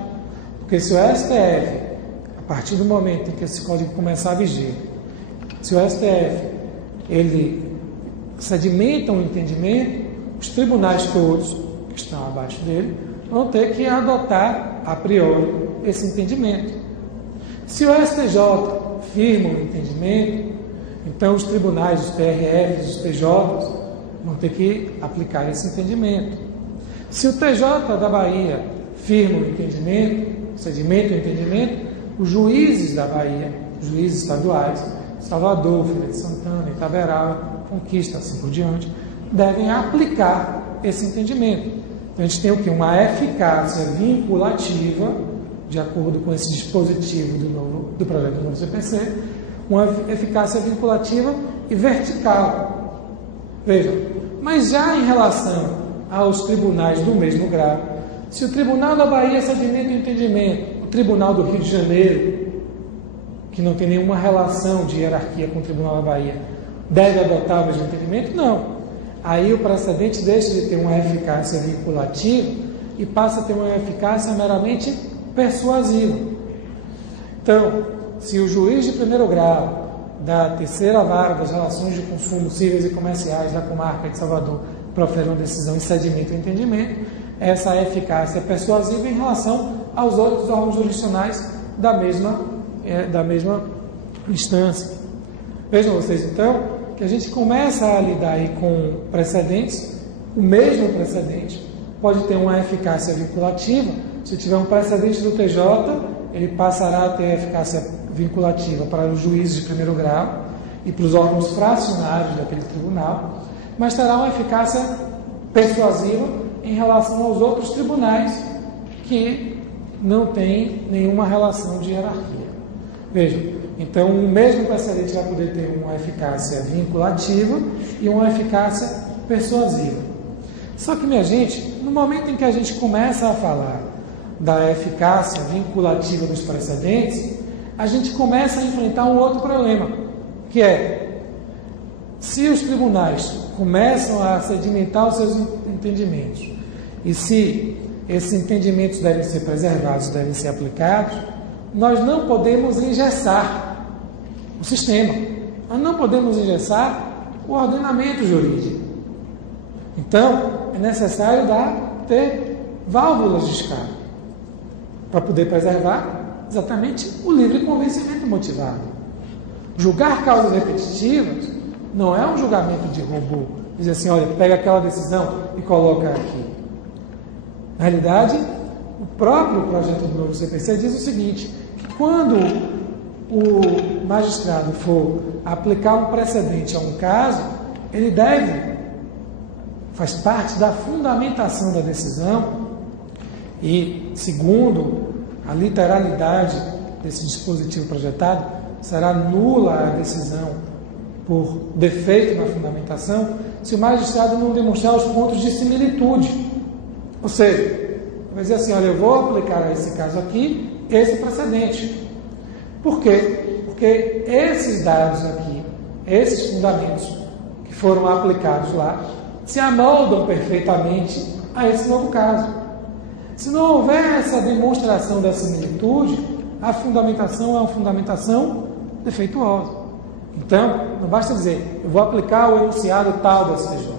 Porque se o STF, a partir do momento em que esse código começar a vigir, se o STF, ele sedimenta um entendimento, os tribunais todos que estão abaixo dele vão ter que adotar, a priori, esse entendimento. Se o STJ firma um entendimento, então os tribunais, os TRFs, os TJs, vão ter que aplicar esse entendimento. Se o TJ da Bahia firma um entendimento, sedimenta um entendimento, os juízes da Bahia, os juízes estaduais, Salvador, Feira de Santana, Itaberaba, Conquista, assim por diante, devem aplicar esse entendimento. Então, a gente tem o quê? Uma eficácia vinculativa, de acordo com esse dispositivo do projeto do novo CPC, uma eficácia vinculativa e vertical. Vejam, mas já em relação aos tribunais do mesmo grau, se o Tribunal da Bahia sedimenta o entendimento, o Tribunal do Rio de Janeiro, que não tem nenhuma relação de hierarquia com o Tribunal da Bahia, deve adotar o mesmo entendimento? Não. Aí o precedente deixa de ter uma eficácia vinculativa e passa a ter uma eficácia meramente persuasiva. Então, se o juiz de primeiro grau da terceira vara das relações de consumo cíveis e comerciais da comarca de Salvador profere uma decisão e sedimenta o entendimento, essa eficácia é persuasiva em relação aos outros órgãos jurisdicionais da mesma instância. Vejam vocês, então, que a gente começa a lidar aí com precedentes, o mesmo precedente pode ter uma eficácia vinculativa. Se tiver um precedente do TJ, ele passará a ter eficácia vinculativa para os juízes de primeiro grau e para os órgãos fracionários daquele tribunal, mas terá uma eficácia persuasiva em relação aos outros tribunais que não têm nenhuma relação de hierarquia. Vejam, então o mesmo precedente vai poder ter uma eficácia vinculativa e uma eficácia persuasiva. Só que, minha gente, no momento em que a gente começa a falar da eficácia vinculativa dos precedentes, a gente começa a enfrentar um outro problema, que é, se os tribunais começam a sedimentar os seus entendimentos, e se esses entendimentos devem ser preservados, devem ser aplicados, nós não podemos engessar o sistema, nós não podemos engessar o ordenamento jurídico. Então, é necessário ter válvulas de escape para poder preservar exatamente o livre convencimento motivado. Julgar causas repetitivas não é um julgamento de robô. Dizer assim, olha, pega aquela decisão e coloca aqui. Na realidade, o próprio projeto do novo CPC diz o seguinte, que quando o magistrado for aplicar um precedente a um caso, ele faz parte da fundamentação da decisão e, segundo a literalidade desse dispositivo projetado, será nula a decisão por defeito na fundamentação se o magistrado não demonstrar os pontos de similitude. Ou seja, vai dizer assim, olha, eu vou aplicar a esse caso aqui, esse precedente. Por quê? Porque esses dados aqui, esses fundamentos que foram aplicados lá, se amoldam perfeitamente a esse novo caso. Se não houver essa demonstração da similitude, a fundamentação é uma fundamentação defeituosa. Então, não basta dizer, eu vou aplicar o enunciado tal da STJ.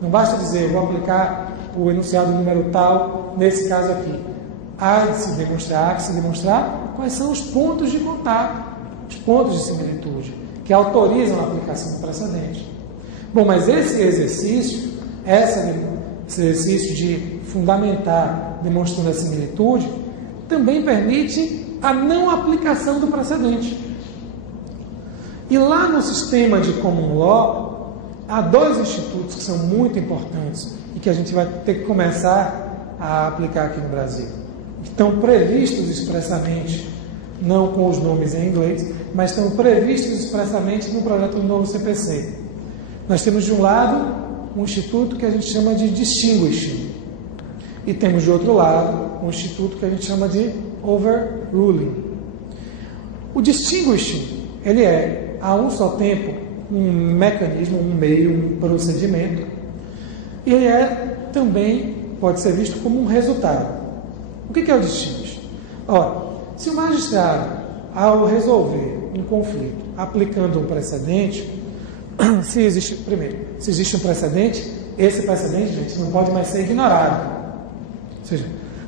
Não basta dizer, eu vou aplicar o enunciado número tal nesse caso aqui. Há que se demonstrar quais são os pontos de contato, os pontos de similitude, que autorizam a aplicação do precedente. Bom, mas esse exercício de fundamentar, demonstrando a similitude, também permite a não aplicação do precedente. E lá no sistema de common law, há dois institutos que são muito importantes e que a gente vai ter que começar a aplicar aqui no Brasil. Estão previstos expressamente, não com os nomes em inglês, mas estão previstos expressamente no projeto do novo CPC. Nós temos, de um lado, um instituto que a gente chama de distinguishing. E temos, de outro lado, um instituto que a gente chama de overruling. O distinguishing, ele é, a um só tempo, um mecanismo, um meio, um procedimento. E ele também pode ser visto como um resultado. O que é o distinguishing? Ora, se o magistrado, ao resolver um conflito aplicando um precedente, se existe um precedente, esse precedente, gente, não pode mais ser ignorado. Ou seja,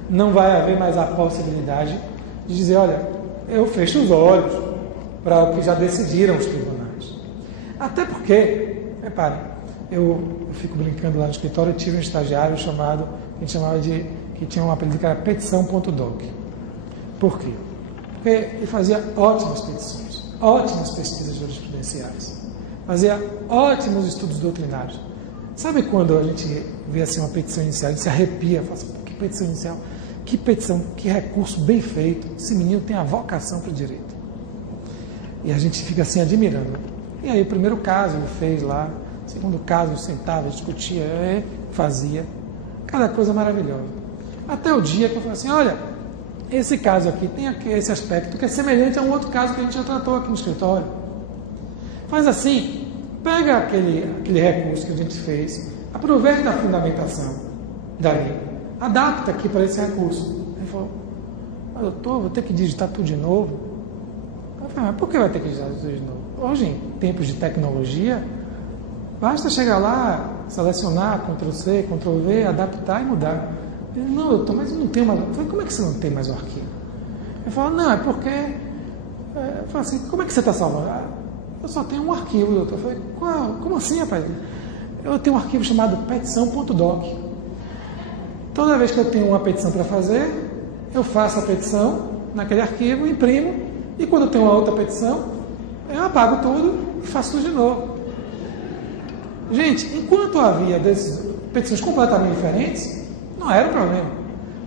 não vai haver mais a possibilidade de dizer, olha, eu fecho os olhos para o que já decidiram os tribunais. Até porque, reparem, eu fico brincando lá no escritório, eu tive um estagiário chamado, a gente chamava que tinha um apelido que era petição.doc. Por quê? Porque ele fazia ótimas petições, ótimas pesquisas jurisprudenciais, fazia ótimos estudos doutrinários. Sabe quando a gente vê assim uma petição inicial, a gente se arrepia, fala assim, que petição inicial, que petição, que recurso bem feito, esse menino tem a vocação para o direito. E a gente fica assim admirando. E aí o primeiro caso ele fez lá, o segundo caso sentava, discutia, fazia, cada coisa maravilhosa. Até o dia que eu falei assim, olha, esse caso aqui tem esse aspecto que é semelhante a um outro caso que a gente já tratou aqui no escritório. Faz assim, pega aquele recurso que a gente fez, aproveita a fundamentação dali, adapta aqui para esse recurso. Ele falou, mas doutor, vou ter que digitar tudo de novo? Eu falei, mas por que vai ter que digitar tudo de novo? Hoje, em tempos de tecnologia, basta chegar lá, selecionar, Ctrl+C, Ctrl+V, adaptar e mudar. Ele, não, doutor, mas eu não tenho mais. Eu falei, como é que você não tem mais o arquivo? Ele falou, não, é porque... Eu falei assim, como é que você está salvando? Eu só tenho um arquivo, doutor. Eu falei, como assim, rapaz? Eu tenho um arquivo chamado petição.doc. Toda vez que eu tenho uma petição para fazer, eu faço a petição naquele arquivo, imprimo, e quando eu tenho uma outra petição, eu apago tudo e faço tudo de novo. Gente, enquanto havia petições completamente diferentes, não era um problema.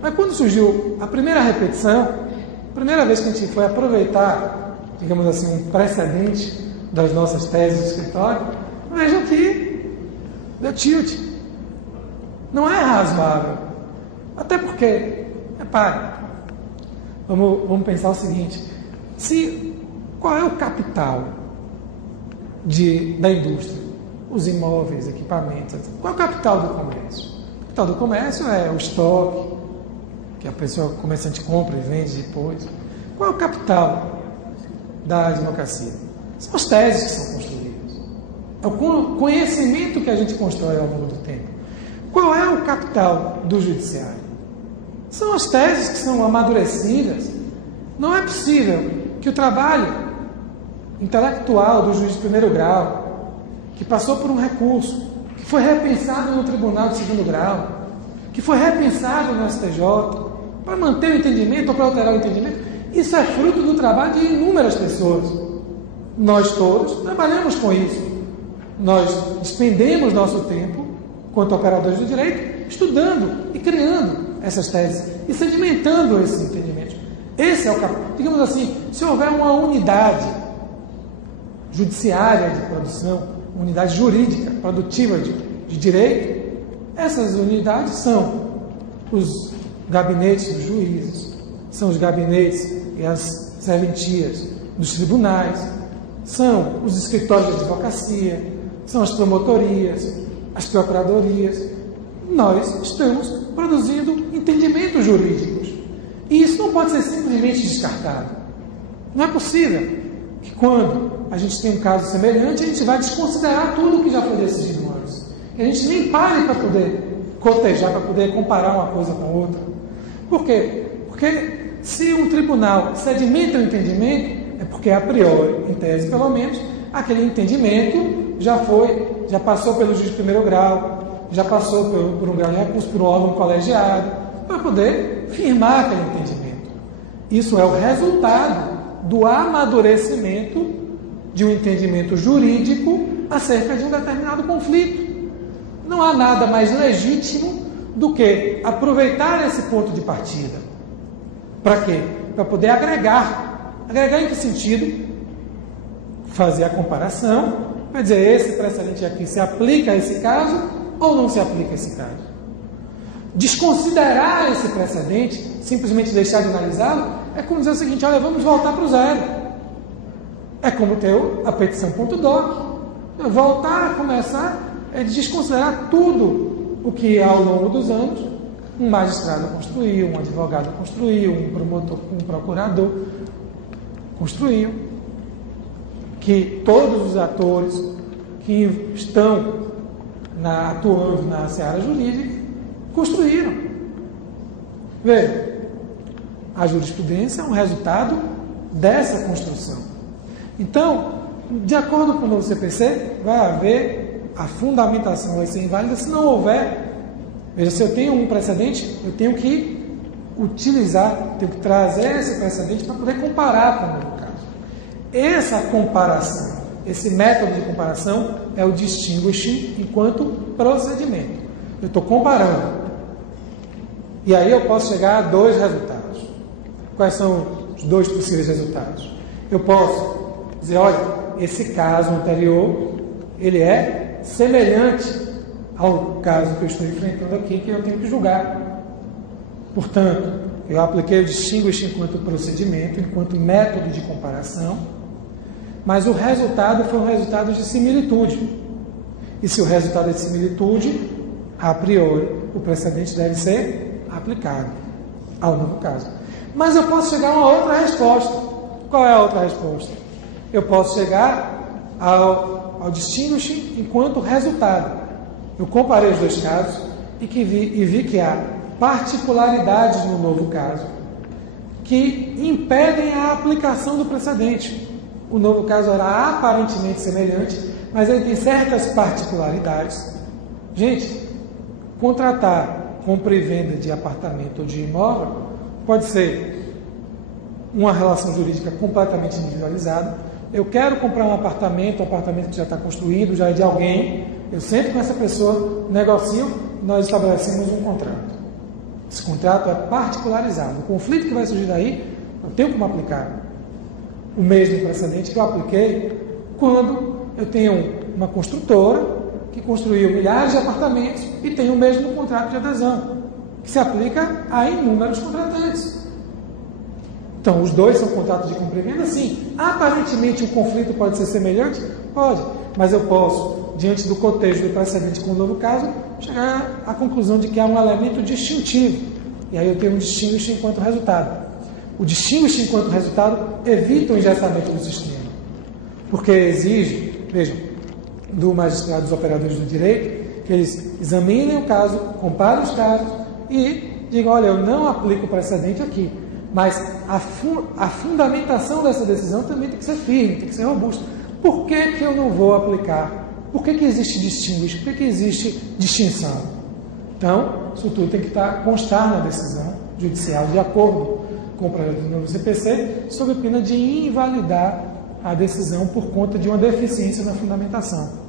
Mas quando surgiu a primeira repetição, a primeira vez que a gente foi aproveitar, digamos assim, um precedente das nossas teses do escritório, vejam que deu tilt. Não é razoável. Até porque, repare, vamos pensar o seguinte, qual é o capital da indústria? Os imóveis, equipamentos, qual é o capital do comércio? O capital do comércio é o estoque, que a pessoa comerciante compra e vende depois. Qual é o capital da advocacia? São as teses que são construídas. É o conhecimento que a gente constrói ao longo do tempo. Qual é o capital do judiciário? São as teses que são amadurecidas. Não é possível que o trabalho intelectual do juiz de primeiro grau, que passou por um recurso, que foi repensado no tribunal de segundo grau, que foi repensado no STJ, para manter o entendimento ou para alterar o entendimento, isso é fruto do trabalho de inúmeras pessoas. Nós todos trabalhamos com isso. Nós despendemos nosso tempo, quanto operadores do direito, estudando e criando essas teses e sedimentando esses entendimentos. Esse é o capital. Digamos assim, se houver uma unidade judiciária de produção, unidade jurídica, produtiva de direito, essas unidades são os gabinetes dos juízes, são os gabinetes e as serventias dos tribunais, são os escritórios de advocacia, são as promotorias, as procuradorias. Nós estamos produzindo entendimentos jurídicos. E isso não pode ser simplesmente descartado. Não é possível que quando a gente tem um caso semelhante, a gente vai desconsiderar tudo o que já foi decidido antes. Que a gente nem pare para poder cotejar, para poder comparar uma coisa com a outra. Por quê? Porque se um tribunal sedimenta o entendimento, é porque a priori, em tese pelo menos, aquele entendimento já passou pelo juiz de primeiro grau, já passou por um grau de recurso, por um órgão colegiado, para poder firmar aquele entendimento. Isso é o resultado do amadurecimento de um entendimento jurídico acerca de um determinado conflito. Não há nada mais legítimo do que aproveitar esse ponto de partida. Para quê? Para poder agregar. Agregar em que sentido? Fazer a comparação, para dizer, esse precedente aqui se aplica a esse caso ou não se aplica a esse caso. Desconsiderar esse precedente, simplesmente deixar de analisá-lo, é como dizer o seguinte, olha, vamos voltar para o zero. É como ter a petição.doc. Voltar a começar é desconsiderar tudo o que ao longo dos anos um magistrado construiu, um advogado construiu, um promotor, um procurador construiu, que todos os atores que estão atuando na seara jurídica construíram. Veja, a jurisprudência é um resultado dessa construção. Então, de acordo com o novo CPC, vai haver a fundamentação, vai ser inválida se não houver. Veja, se eu tenho um precedente, eu tenho que utilizar, tenho que trazer esse precedente para poder comparar com o novo caso. Essa comparação, esse método de comparação é o distinguishing enquanto procedimento. Eu estou comparando. E aí eu posso chegar a dois resultados. Quais são os dois possíveis resultados? Eu posso dizer, olha, esse caso anterior, ele é semelhante ao caso que eu estou enfrentando aqui, que eu tenho que julgar. Portanto, eu apliquei o distinguish enquanto procedimento, enquanto método de comparação, mas o resultado foi um resultado de similitude. E se o resultado é de similitude, a priori, o precedente deve ser aplicado ao novo caso. Mas eu posso chegar a uma outra resposta. Qual é a outra resposta? Eu posso chegar ao distinguish enquanto resultado. Eu comparei os dois casos e vi que há particularidades no novo caso que impedem a aplicação do precedente. O novo caso era aparentemente semelhante, mas ele tem certas particularidades. Gente, contratar compra e venda de apartamento ou de imóvel pode ser uma relação jurídica completamente individualizada. Eu quero comprar um apartamento, o apartamento que já está construído, já é de alguém, eu sento com essa pessoa, negocio, nós estabelecemos um contrato. Esse contrato é particularizado. O conflito que vai surgir daí, eu tenho como aplicar o mesmo precedente que eu apliquei quando eu tenho uma construtora que construiu milhares de apartamentos e tem o mesmo contrato de adesão, que se aplica a inúmeros contratantes. Então, os dois são contratos de compra e venda, sim. Aparentemente, o conflito pode ser semelhante? Pode. Mas eu posso, diante do cotejo do precedente com o novo caso, chegar à conclusão de que há um elemento distintivo e aí eu tenho um distinguish enquanto resultado. O distinguish enquanto resultado evita o engessamento do sistema, porque exige, vejam, do magistrado dos operadores do direito, que eles examinem o caso, comparem os casos e digam, olha, eu não aplico o precedente aqui, mas a fundamentação dessa decisão também tem que ser firme, tem que ser robusta. Por que que eu não vou aplicar? Por que que existe distinguish? Por que que existe distinção? Então, isso tudo tem que constar na decisão judicial, de acordo com o projeto do novo CPC, sob pena de invalidar a decisão por conta de uma deficiência na fundamentação.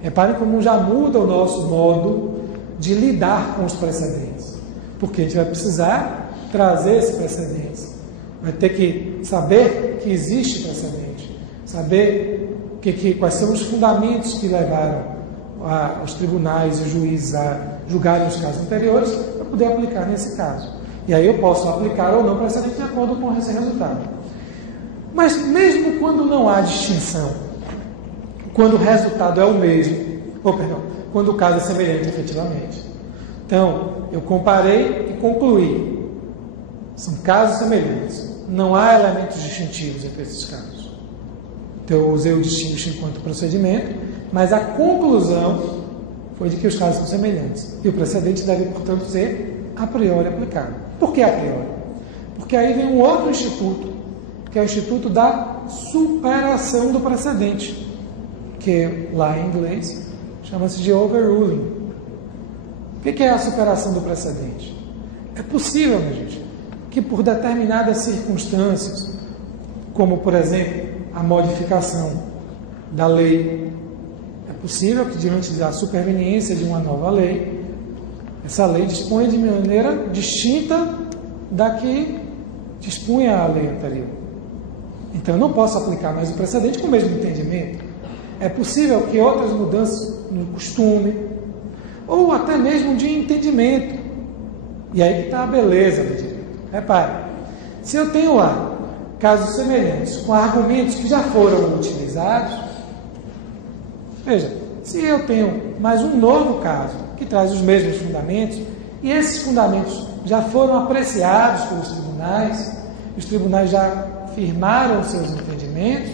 Reparem como já muda o nosso modo de lidar com os precedentes, porque a gente vai precisar trazer esse precedente, vai ter que saber que existe precedente, saber quais são os fundamentos que levaram os tribunais e os juízes a julgarem os casos anteriores para poder aplicar nesse caso. E aí eu posso aplicar ou não precedente de acordo com esse resultado. Mas mesmo quando não há distinção, quando o resultado é o mesmo, quando o caso é semelhante efetivamente. Então, eu comparei e concluí. São casos semelhantes. Não há elementos distintivos entre esses casos. Então, eu usei o distinguish enquanto procedimento, mas a conclusão foi de que os casos são semelhantes. E o precedente deve, portanto, ser a priori aplicado. Por que a priori? Porque aí vem um outro instituto, que é o Instituto da Superação do Precedente, que lá em inglês chama-se de overruling. O que é a superação do precedente? É possível, minha gente, que por determinadas circunstâncias, como, por exemplo, a modificação da lei, é possível que, diante da superveniência de uma nova lei, essa lei disponha de maneira distinta da que dispunha a lei anterior. Então, eu não posso aplicar mais o precedente com o mesmo entendimento. É possível que outras mudanças no costume, ou até mesmo de entendimento. E aí que está a beleza do direito. Repare, se eu tenho lá casos semelhantes, com argumentos que já foram utilizados, veja, se eu tenho mais um novo caso, que traz os mesmos fundamentos, e esses fundamentos já foram apreciados pelos tribunais, os tribunais já firmaram seus entendimentos,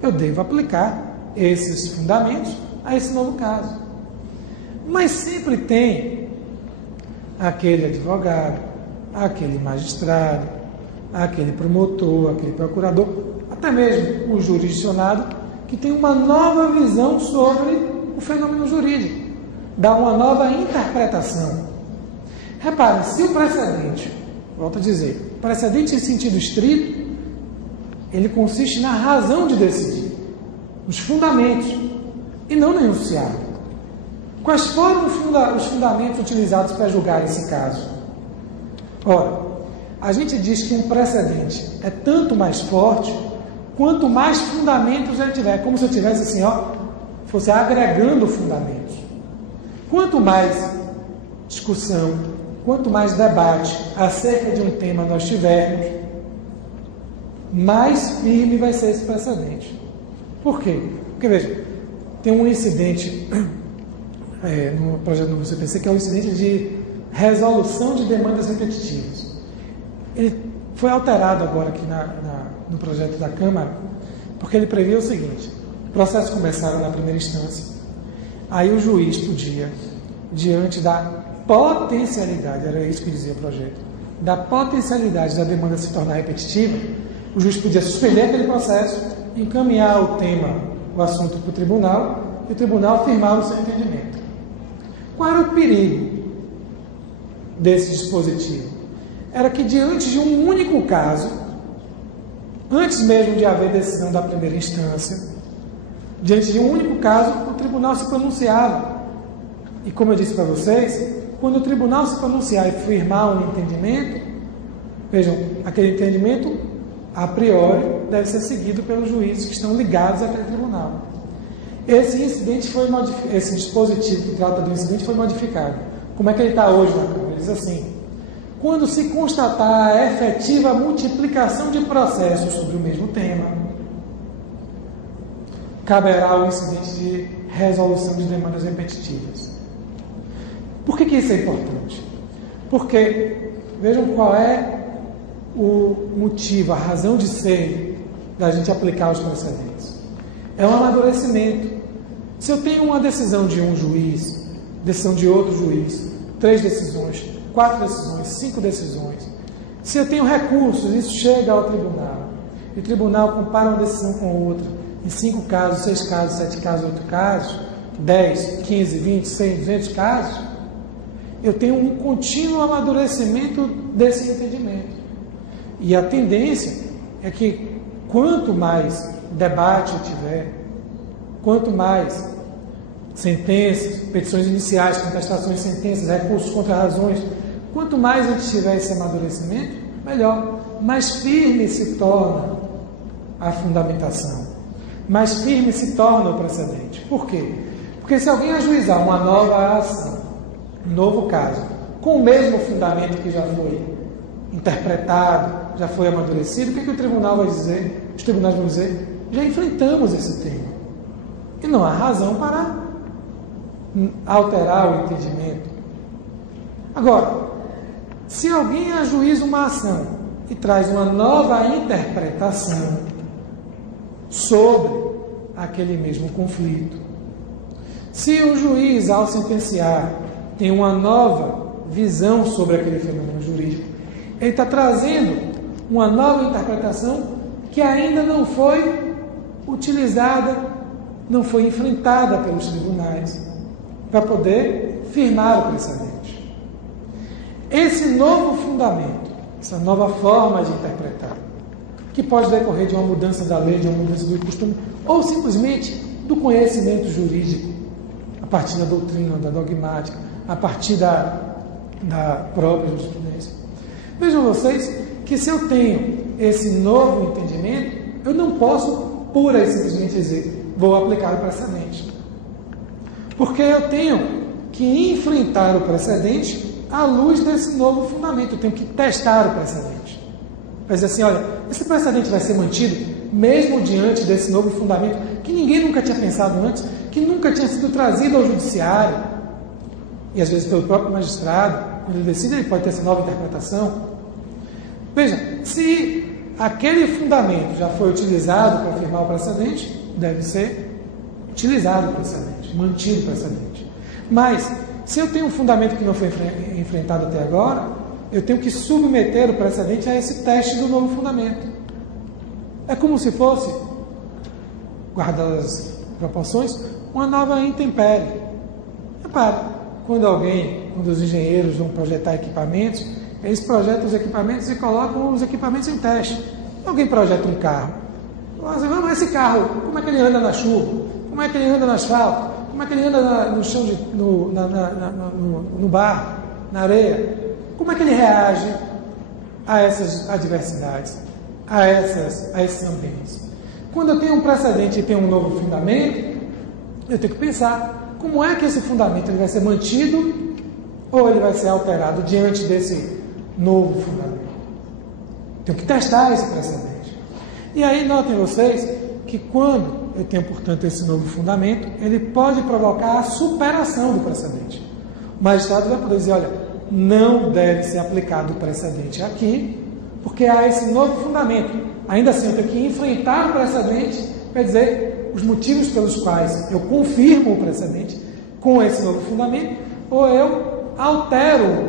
eu devo aplicar esses fundamentos a esse novo caso. Mas sempre tem aquele advogado, aquele magistrado, aquele promotor, aquele procurador, até mesmo o jurisdicionado, que tem uma nova visão sobre o fenômeno jurídico, dá uma nova interpretação. Repare, se o precedente, volto a dizer, precedente em sentido estrito, ele consiste na razão de decidir, nos fundamentos, e não no enunciado. Quais foram os fundamentos utilizados para julgar esse caso? Ora, a gente diz que um precedente é tanto mais forte quanto mais fundamentos ele tiver, como se eu tivesse assim, fosse agregando fundamentos. Quanto mais discussão, quanto mais debate acerca de um tema nós tivermos, mais firme vai ser esse precedente. Por quê? Porque, veja, tem um incidente no projeto do CPC, que é um incidente de resolução de demandas repetitivas. Ele foi alterado agora aqui no projeto da Câmara, porque ele previa o seguinte: processos começaram na primeira instância, aí o juiz podia, diante da potencialidade, era isso que dizia o projeto, da potencialidade da demanda se tornar repetitiva, o juiz podia suspender aquele processo, encaminhar o assunto para o tribunal, e o tribunal firmar o seu entendimento. Qual era o perigo desse dispositivo? Era que, diante de um único caso, antes mesmo de haver decisão da primeira instância, diante de um único caso, o tribunal se pronunciava. E como eu disse para vocês, quando o tribunal se pronunciar e firmar um entendimento, vejam, aquele entendimento, a priori, deve ser seguido pelos juízes que estão ligados àquele tribunal. Esse dispositivo que trata do incidente foi modificado. Como é que ele está hoje na Câmara? Ele diz assim: quando se constatar a efetiva multiplicação de processos sobre o mesmo tema, caberá o incidente de resolução de demandas repetitivas. Por que isso é importante? Porque vejam qual é o motivo, a razão de ser da gente aplicar os precedentes. É um amadurecimento. Se eu tenho uma decisão de um juiz, decisão de outro juiz, 3 decisões, 4 decisões, 5 decisões, se eu tenho recursos, isso chega ao tribunal, e o tribunal compara uma decisão com outra, em 5 casos, 6 casos, 7 casos, 8 casos, 10, 15, 20, 100, 200 casos, eu tenho um contínuo amadurecimento desse entendimento. E a tendência é que quanto mais debate eu tiver, quanto mais sentenças, petições iniciais, contestações de sentenças, recursos contra razões, quanto mais a gente tiver esse amadurecimento, melhor. Mais firme se torna a fundamentação. Mais firme se torna o precedente. Por quê? Porque se alguém ajuizar uma nova ação, um novo caso, com o mesmo fundamento que já foi interpretado, já foi amadurecido, o que o tribunal vai dizer? Os tribunais vão dizer, já enfrentamos esse tema. E não há razão para alterar o entendimento. Agora, se alguém ajuiza uma ação e traz uma nova interpretação sobre aquele mesmo conflito, se o juiz, ao sentenciar, tem uma nova visão sobre aquele fenômeno jurídico, ele está trazendo uma nova interpretação que ainda não foi utilizada, não foi enfrentada pelos tribunais, para poder firmar o precedente. Esse novo fundamento, essa nova forma de interpretar, que pode decorrer de uma mudança da lei, de uma mudança do costume, ou simplesmente do conhecimento jurídico, a partir da doutrina, da dogmática, a partir da própria jurisprudência. Vejam vocês que se eu tenho esse novo entendimento, eu não posso pura e simplesmente dizer, vou aplicar o precedente. Porque eu tenho que enfrentar o precedente à luz desse novo fundamento. Eu tenho que testar o precedente. Vai dizer assim, olha, esse precedente vai ser mantido mesmo diante desse novo fundamento que ninguém nunca tinha pensado antes, que nunca tinha sido trazido ao judiciário, e às vezes pelo próprio magistrado, quando ele decide, ele pode ter essa nova interpretação. Veja, se aquele fundamento já foi utilizado para afirmar o precedente, deve ser utilizado o precedente, mantido o precedente. Mas, se eu tenho um fundamento que não foi enfrentado até agora, eu tenho que submeter o precedente a esse teste do novo fundamento. É como se fosse, guardadas as proporções, uma nova intempérie. Repare, quando os engenheiros vão projetar equipamentos, eles projetam os equipamentos e colocam os equipamentos em teste. Alguém projeta um carro. Vamos, esse carro, como é que ele anda na chuva? Como é que ele anda no asfalto? Como é que ele anda no chão, no barro, na areia? Como é que ele reage a essas adversidades, a esses ambientes? Quando eu tenho um precedente e tenho um novo fundamento, eu tenho que pensar como é que esse fundamento ele vai ser mantido ou ele vai ser alterado diante desse novo fundamento. Tenho que testar esse precedente. E aí notem vocês que quando eu tenho, portanto, esse novo fundamento, ele pode provocar a superação do precedente. O magistrado vai poder dizer, olha, não deve ser aplicado o precedente aqui, porque há esse novo fundamento. Ainda assim, eu tenho que enfrentar o precedente, quer dizer, os motivos pelos quais eu confirmo o precedente com esse novo fundamento, ou eu altero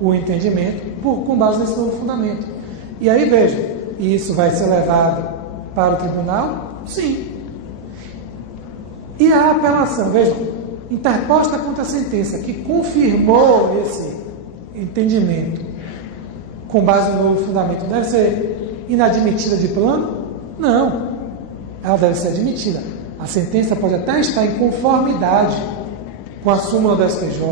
o entendimento com base nesse novo fundamento. E aí, veja, isso vai ser levado para o tribunal? Sim. E a apelação, vejam, interposta contra a sentença que confirmou esse entendimento com base no novo fundamento, deve ser inadmitida de plano? Não. Ela deve ser admitida. A sentença pode até estar em conformidade com a súmula do STJ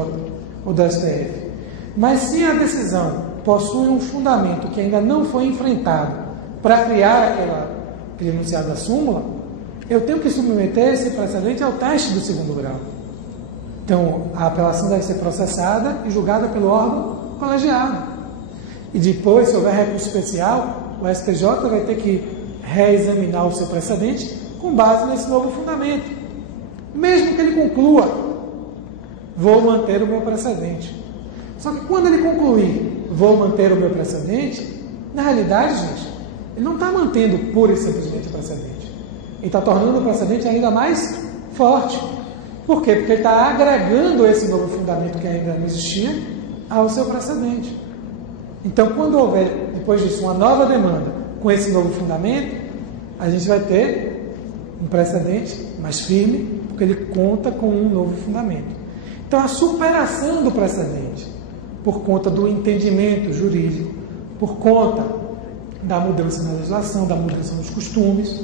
ou do STF. Mas se a decisão possui um fundamento que ainda não foi enfrentado para criar aquele enunciado da súmula, eu tenho que submeter esse precedente ao teste do segundo grau. Então, a apelação deve ser processada e julgada pelo órgão colegiado. E depois, se houver recurso especial, o STJ vai ter que reexaminar o seu precedente com base nesse novo fundamento. Mesmo que ele conclua, vou manter o meu precedente. Só que quando ele concluir vou manter o meu precedente, na realidade, gente, ele não está mantendo pura e simplesmente o precedente. Ele está tornando o precedente ainda mais forte. Por quê? Porque ele está agregando esse novo fundamento que ainda não existia ao seu precedente. Então, quando houver, depois disso, uma nova demanda com esse novo fundamento, a gente vai ter um precedente mais firme, porque ele conta com um novo fundamento. Então, a superação do precedente, por conta do entendimento jurídico, por conta da mudança na legislação, da mudança nos costumes,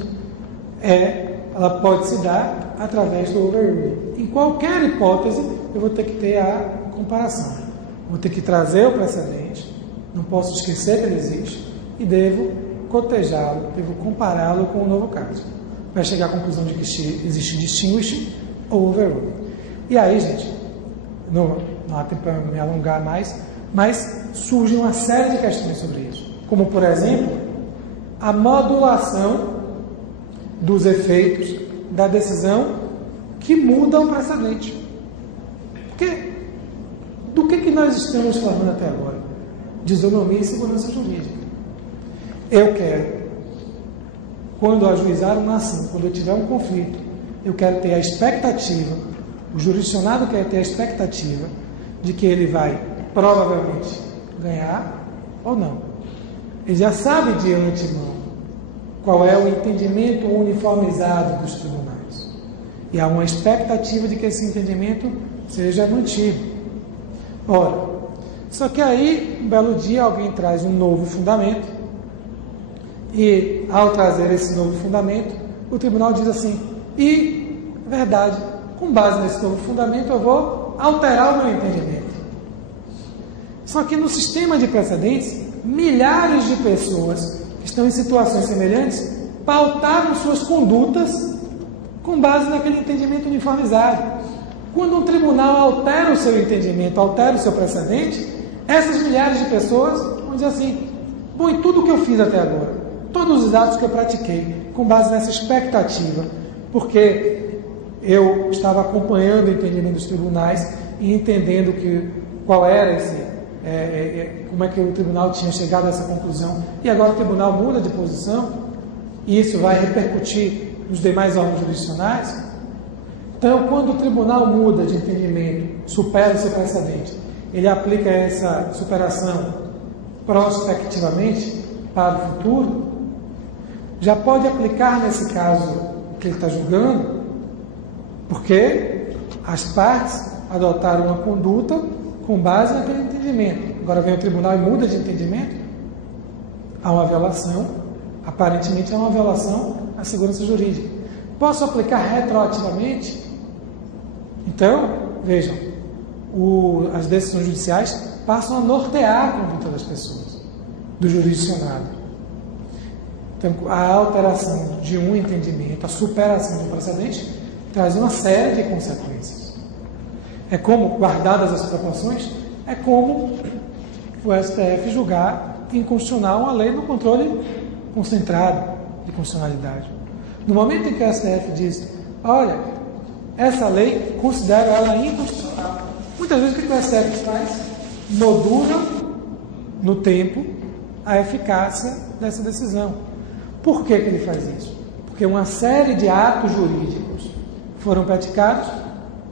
ela pode se dar através do overruling. Em qualquer hipótese, eu vou ter que ter a comparação. Vou ter que trazer o precedente, não posso esquecer que ele existe, e devo cotejá-lo, devo compará-lo com o novo caso, para chegar à conclusão de que existe distinguishing ou overruling. E aí, gente, não há tempo para me alongar mais, mas surge uma série de questões sobre isso. Como, por exemplo, a modulação dos efeitos da decisão que muda o precedente. Porque do que nós estamos falando até agora? De isonomia e segurança jurídica. Eu quero, quando ajuizar uma ação, quando eu tiver um conflito, eu quero ter a expectativa, o jurisdicionado quer ter a expectativa de que ele vai provavelmente ganhar ou não. Ele já sabe de antemão qual é o entendimento uniformizado dos tribunais. E há uma expectativa de que esse entendimento seja mantido. Ora, só que aí, um belo dia, alguém traz um novo fundamento e, ao trazer esse novo fundamento, o tribunal diz assim, e, verdade, com base nesse novo fundamento, eu vou alterar o meu entendimento. Só que no sistema de precedentes, milhares de pessoas que estão em situações semelhantes pautaram suas condutas com base naquele entendimento uniformizado. Quando um tribunal altera o seu entendimento, altera o seu precedente, essas milhares de pessoas vão dizer assim, bom, e tudo o que eu fiz até agora, todos os atos que eu pratiquei, com base nessa expectativa, porque eu estava acompanhando o entendimento dos tribunais e entendendo qual era esse como é que o tribunal tinha chegado a essa conclusão, e agora o tribunal muda de posição, e isso vai repercutir nos demais órgãos jurisdicionais. Então, quando o tribunal muda de entendimento, supera o seu precedente, ele aplica essa superação prospectivamente para o futuro, já pode aplicar nesse caso que ele está julgando, porque as partes adotaram uma conduta com base naquele entendimento. Agora vem o tribunal e muda de entendimento, há uma violação, aparentemente é uma violação à segurança jurídica. Posso aplicar retroativamente? Então, vejam, as decisões judiciais passam a nortear a conduta das pessoas, do jurisdicionado. Então, a alteração de um entendimento, a superação de um precedente, traz uma série de consequências. É como, guardadas as proporções, é como o STF julgar inconstitucional uma lei no controle concentrado de constitucionalidade. No momento em que o STF diz, olha, essa lei, considero ela inconstitucional. Muitas vezes o que o STF faz? Modula no tempo a eficácia dessa decisão. Por que ele faz isso? Porque uma série de atos jurídicos foram praticados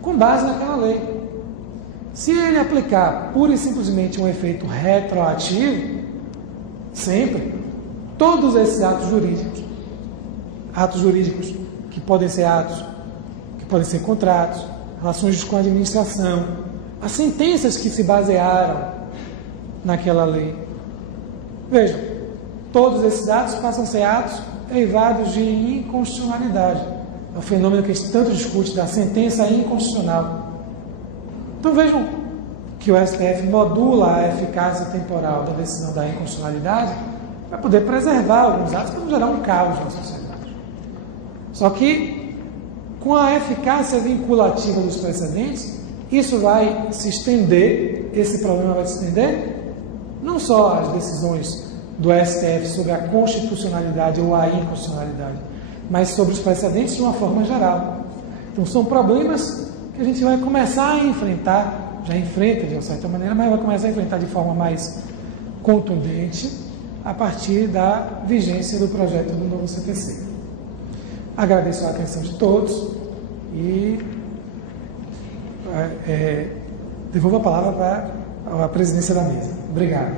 com base naquela lei. Se ele aplicar pura e simplesmente um efeito retroativo, sempre, todos esses atos jurídicos que podem ser contratos, relações com a administração, as sentenças que se basearam naquela lei. Vejam, todos esses atos passam a ser atos eivados de inconstitucionalidade. É o fenômeno que a gente tanto discute da sentença inconstitucional. Então vejam que o STF modula a eficácia temporal da decisão da inconstitucionalidade para poder preservar alguns atos para não gerar um caos na sociedade. Só que, com a eficácia vinculativa dos precedentes, isso vai se estender, esse problema vai se estender, não só às decisões do STF sobre a constitucionalidade ou a inconstitucionalidade, mas sobre os precedentes de uma forma geral. Então, são problemas que a gente vai começar a enfrentar, já enfrenta de uma certa maneira, mas vai começar a enfrentar de forma mais contundente a partir da vigência do projeto do novo CPC. Agradeço a atenção de todos e devolvo a palavra para a presidência da mesa. Obrigado.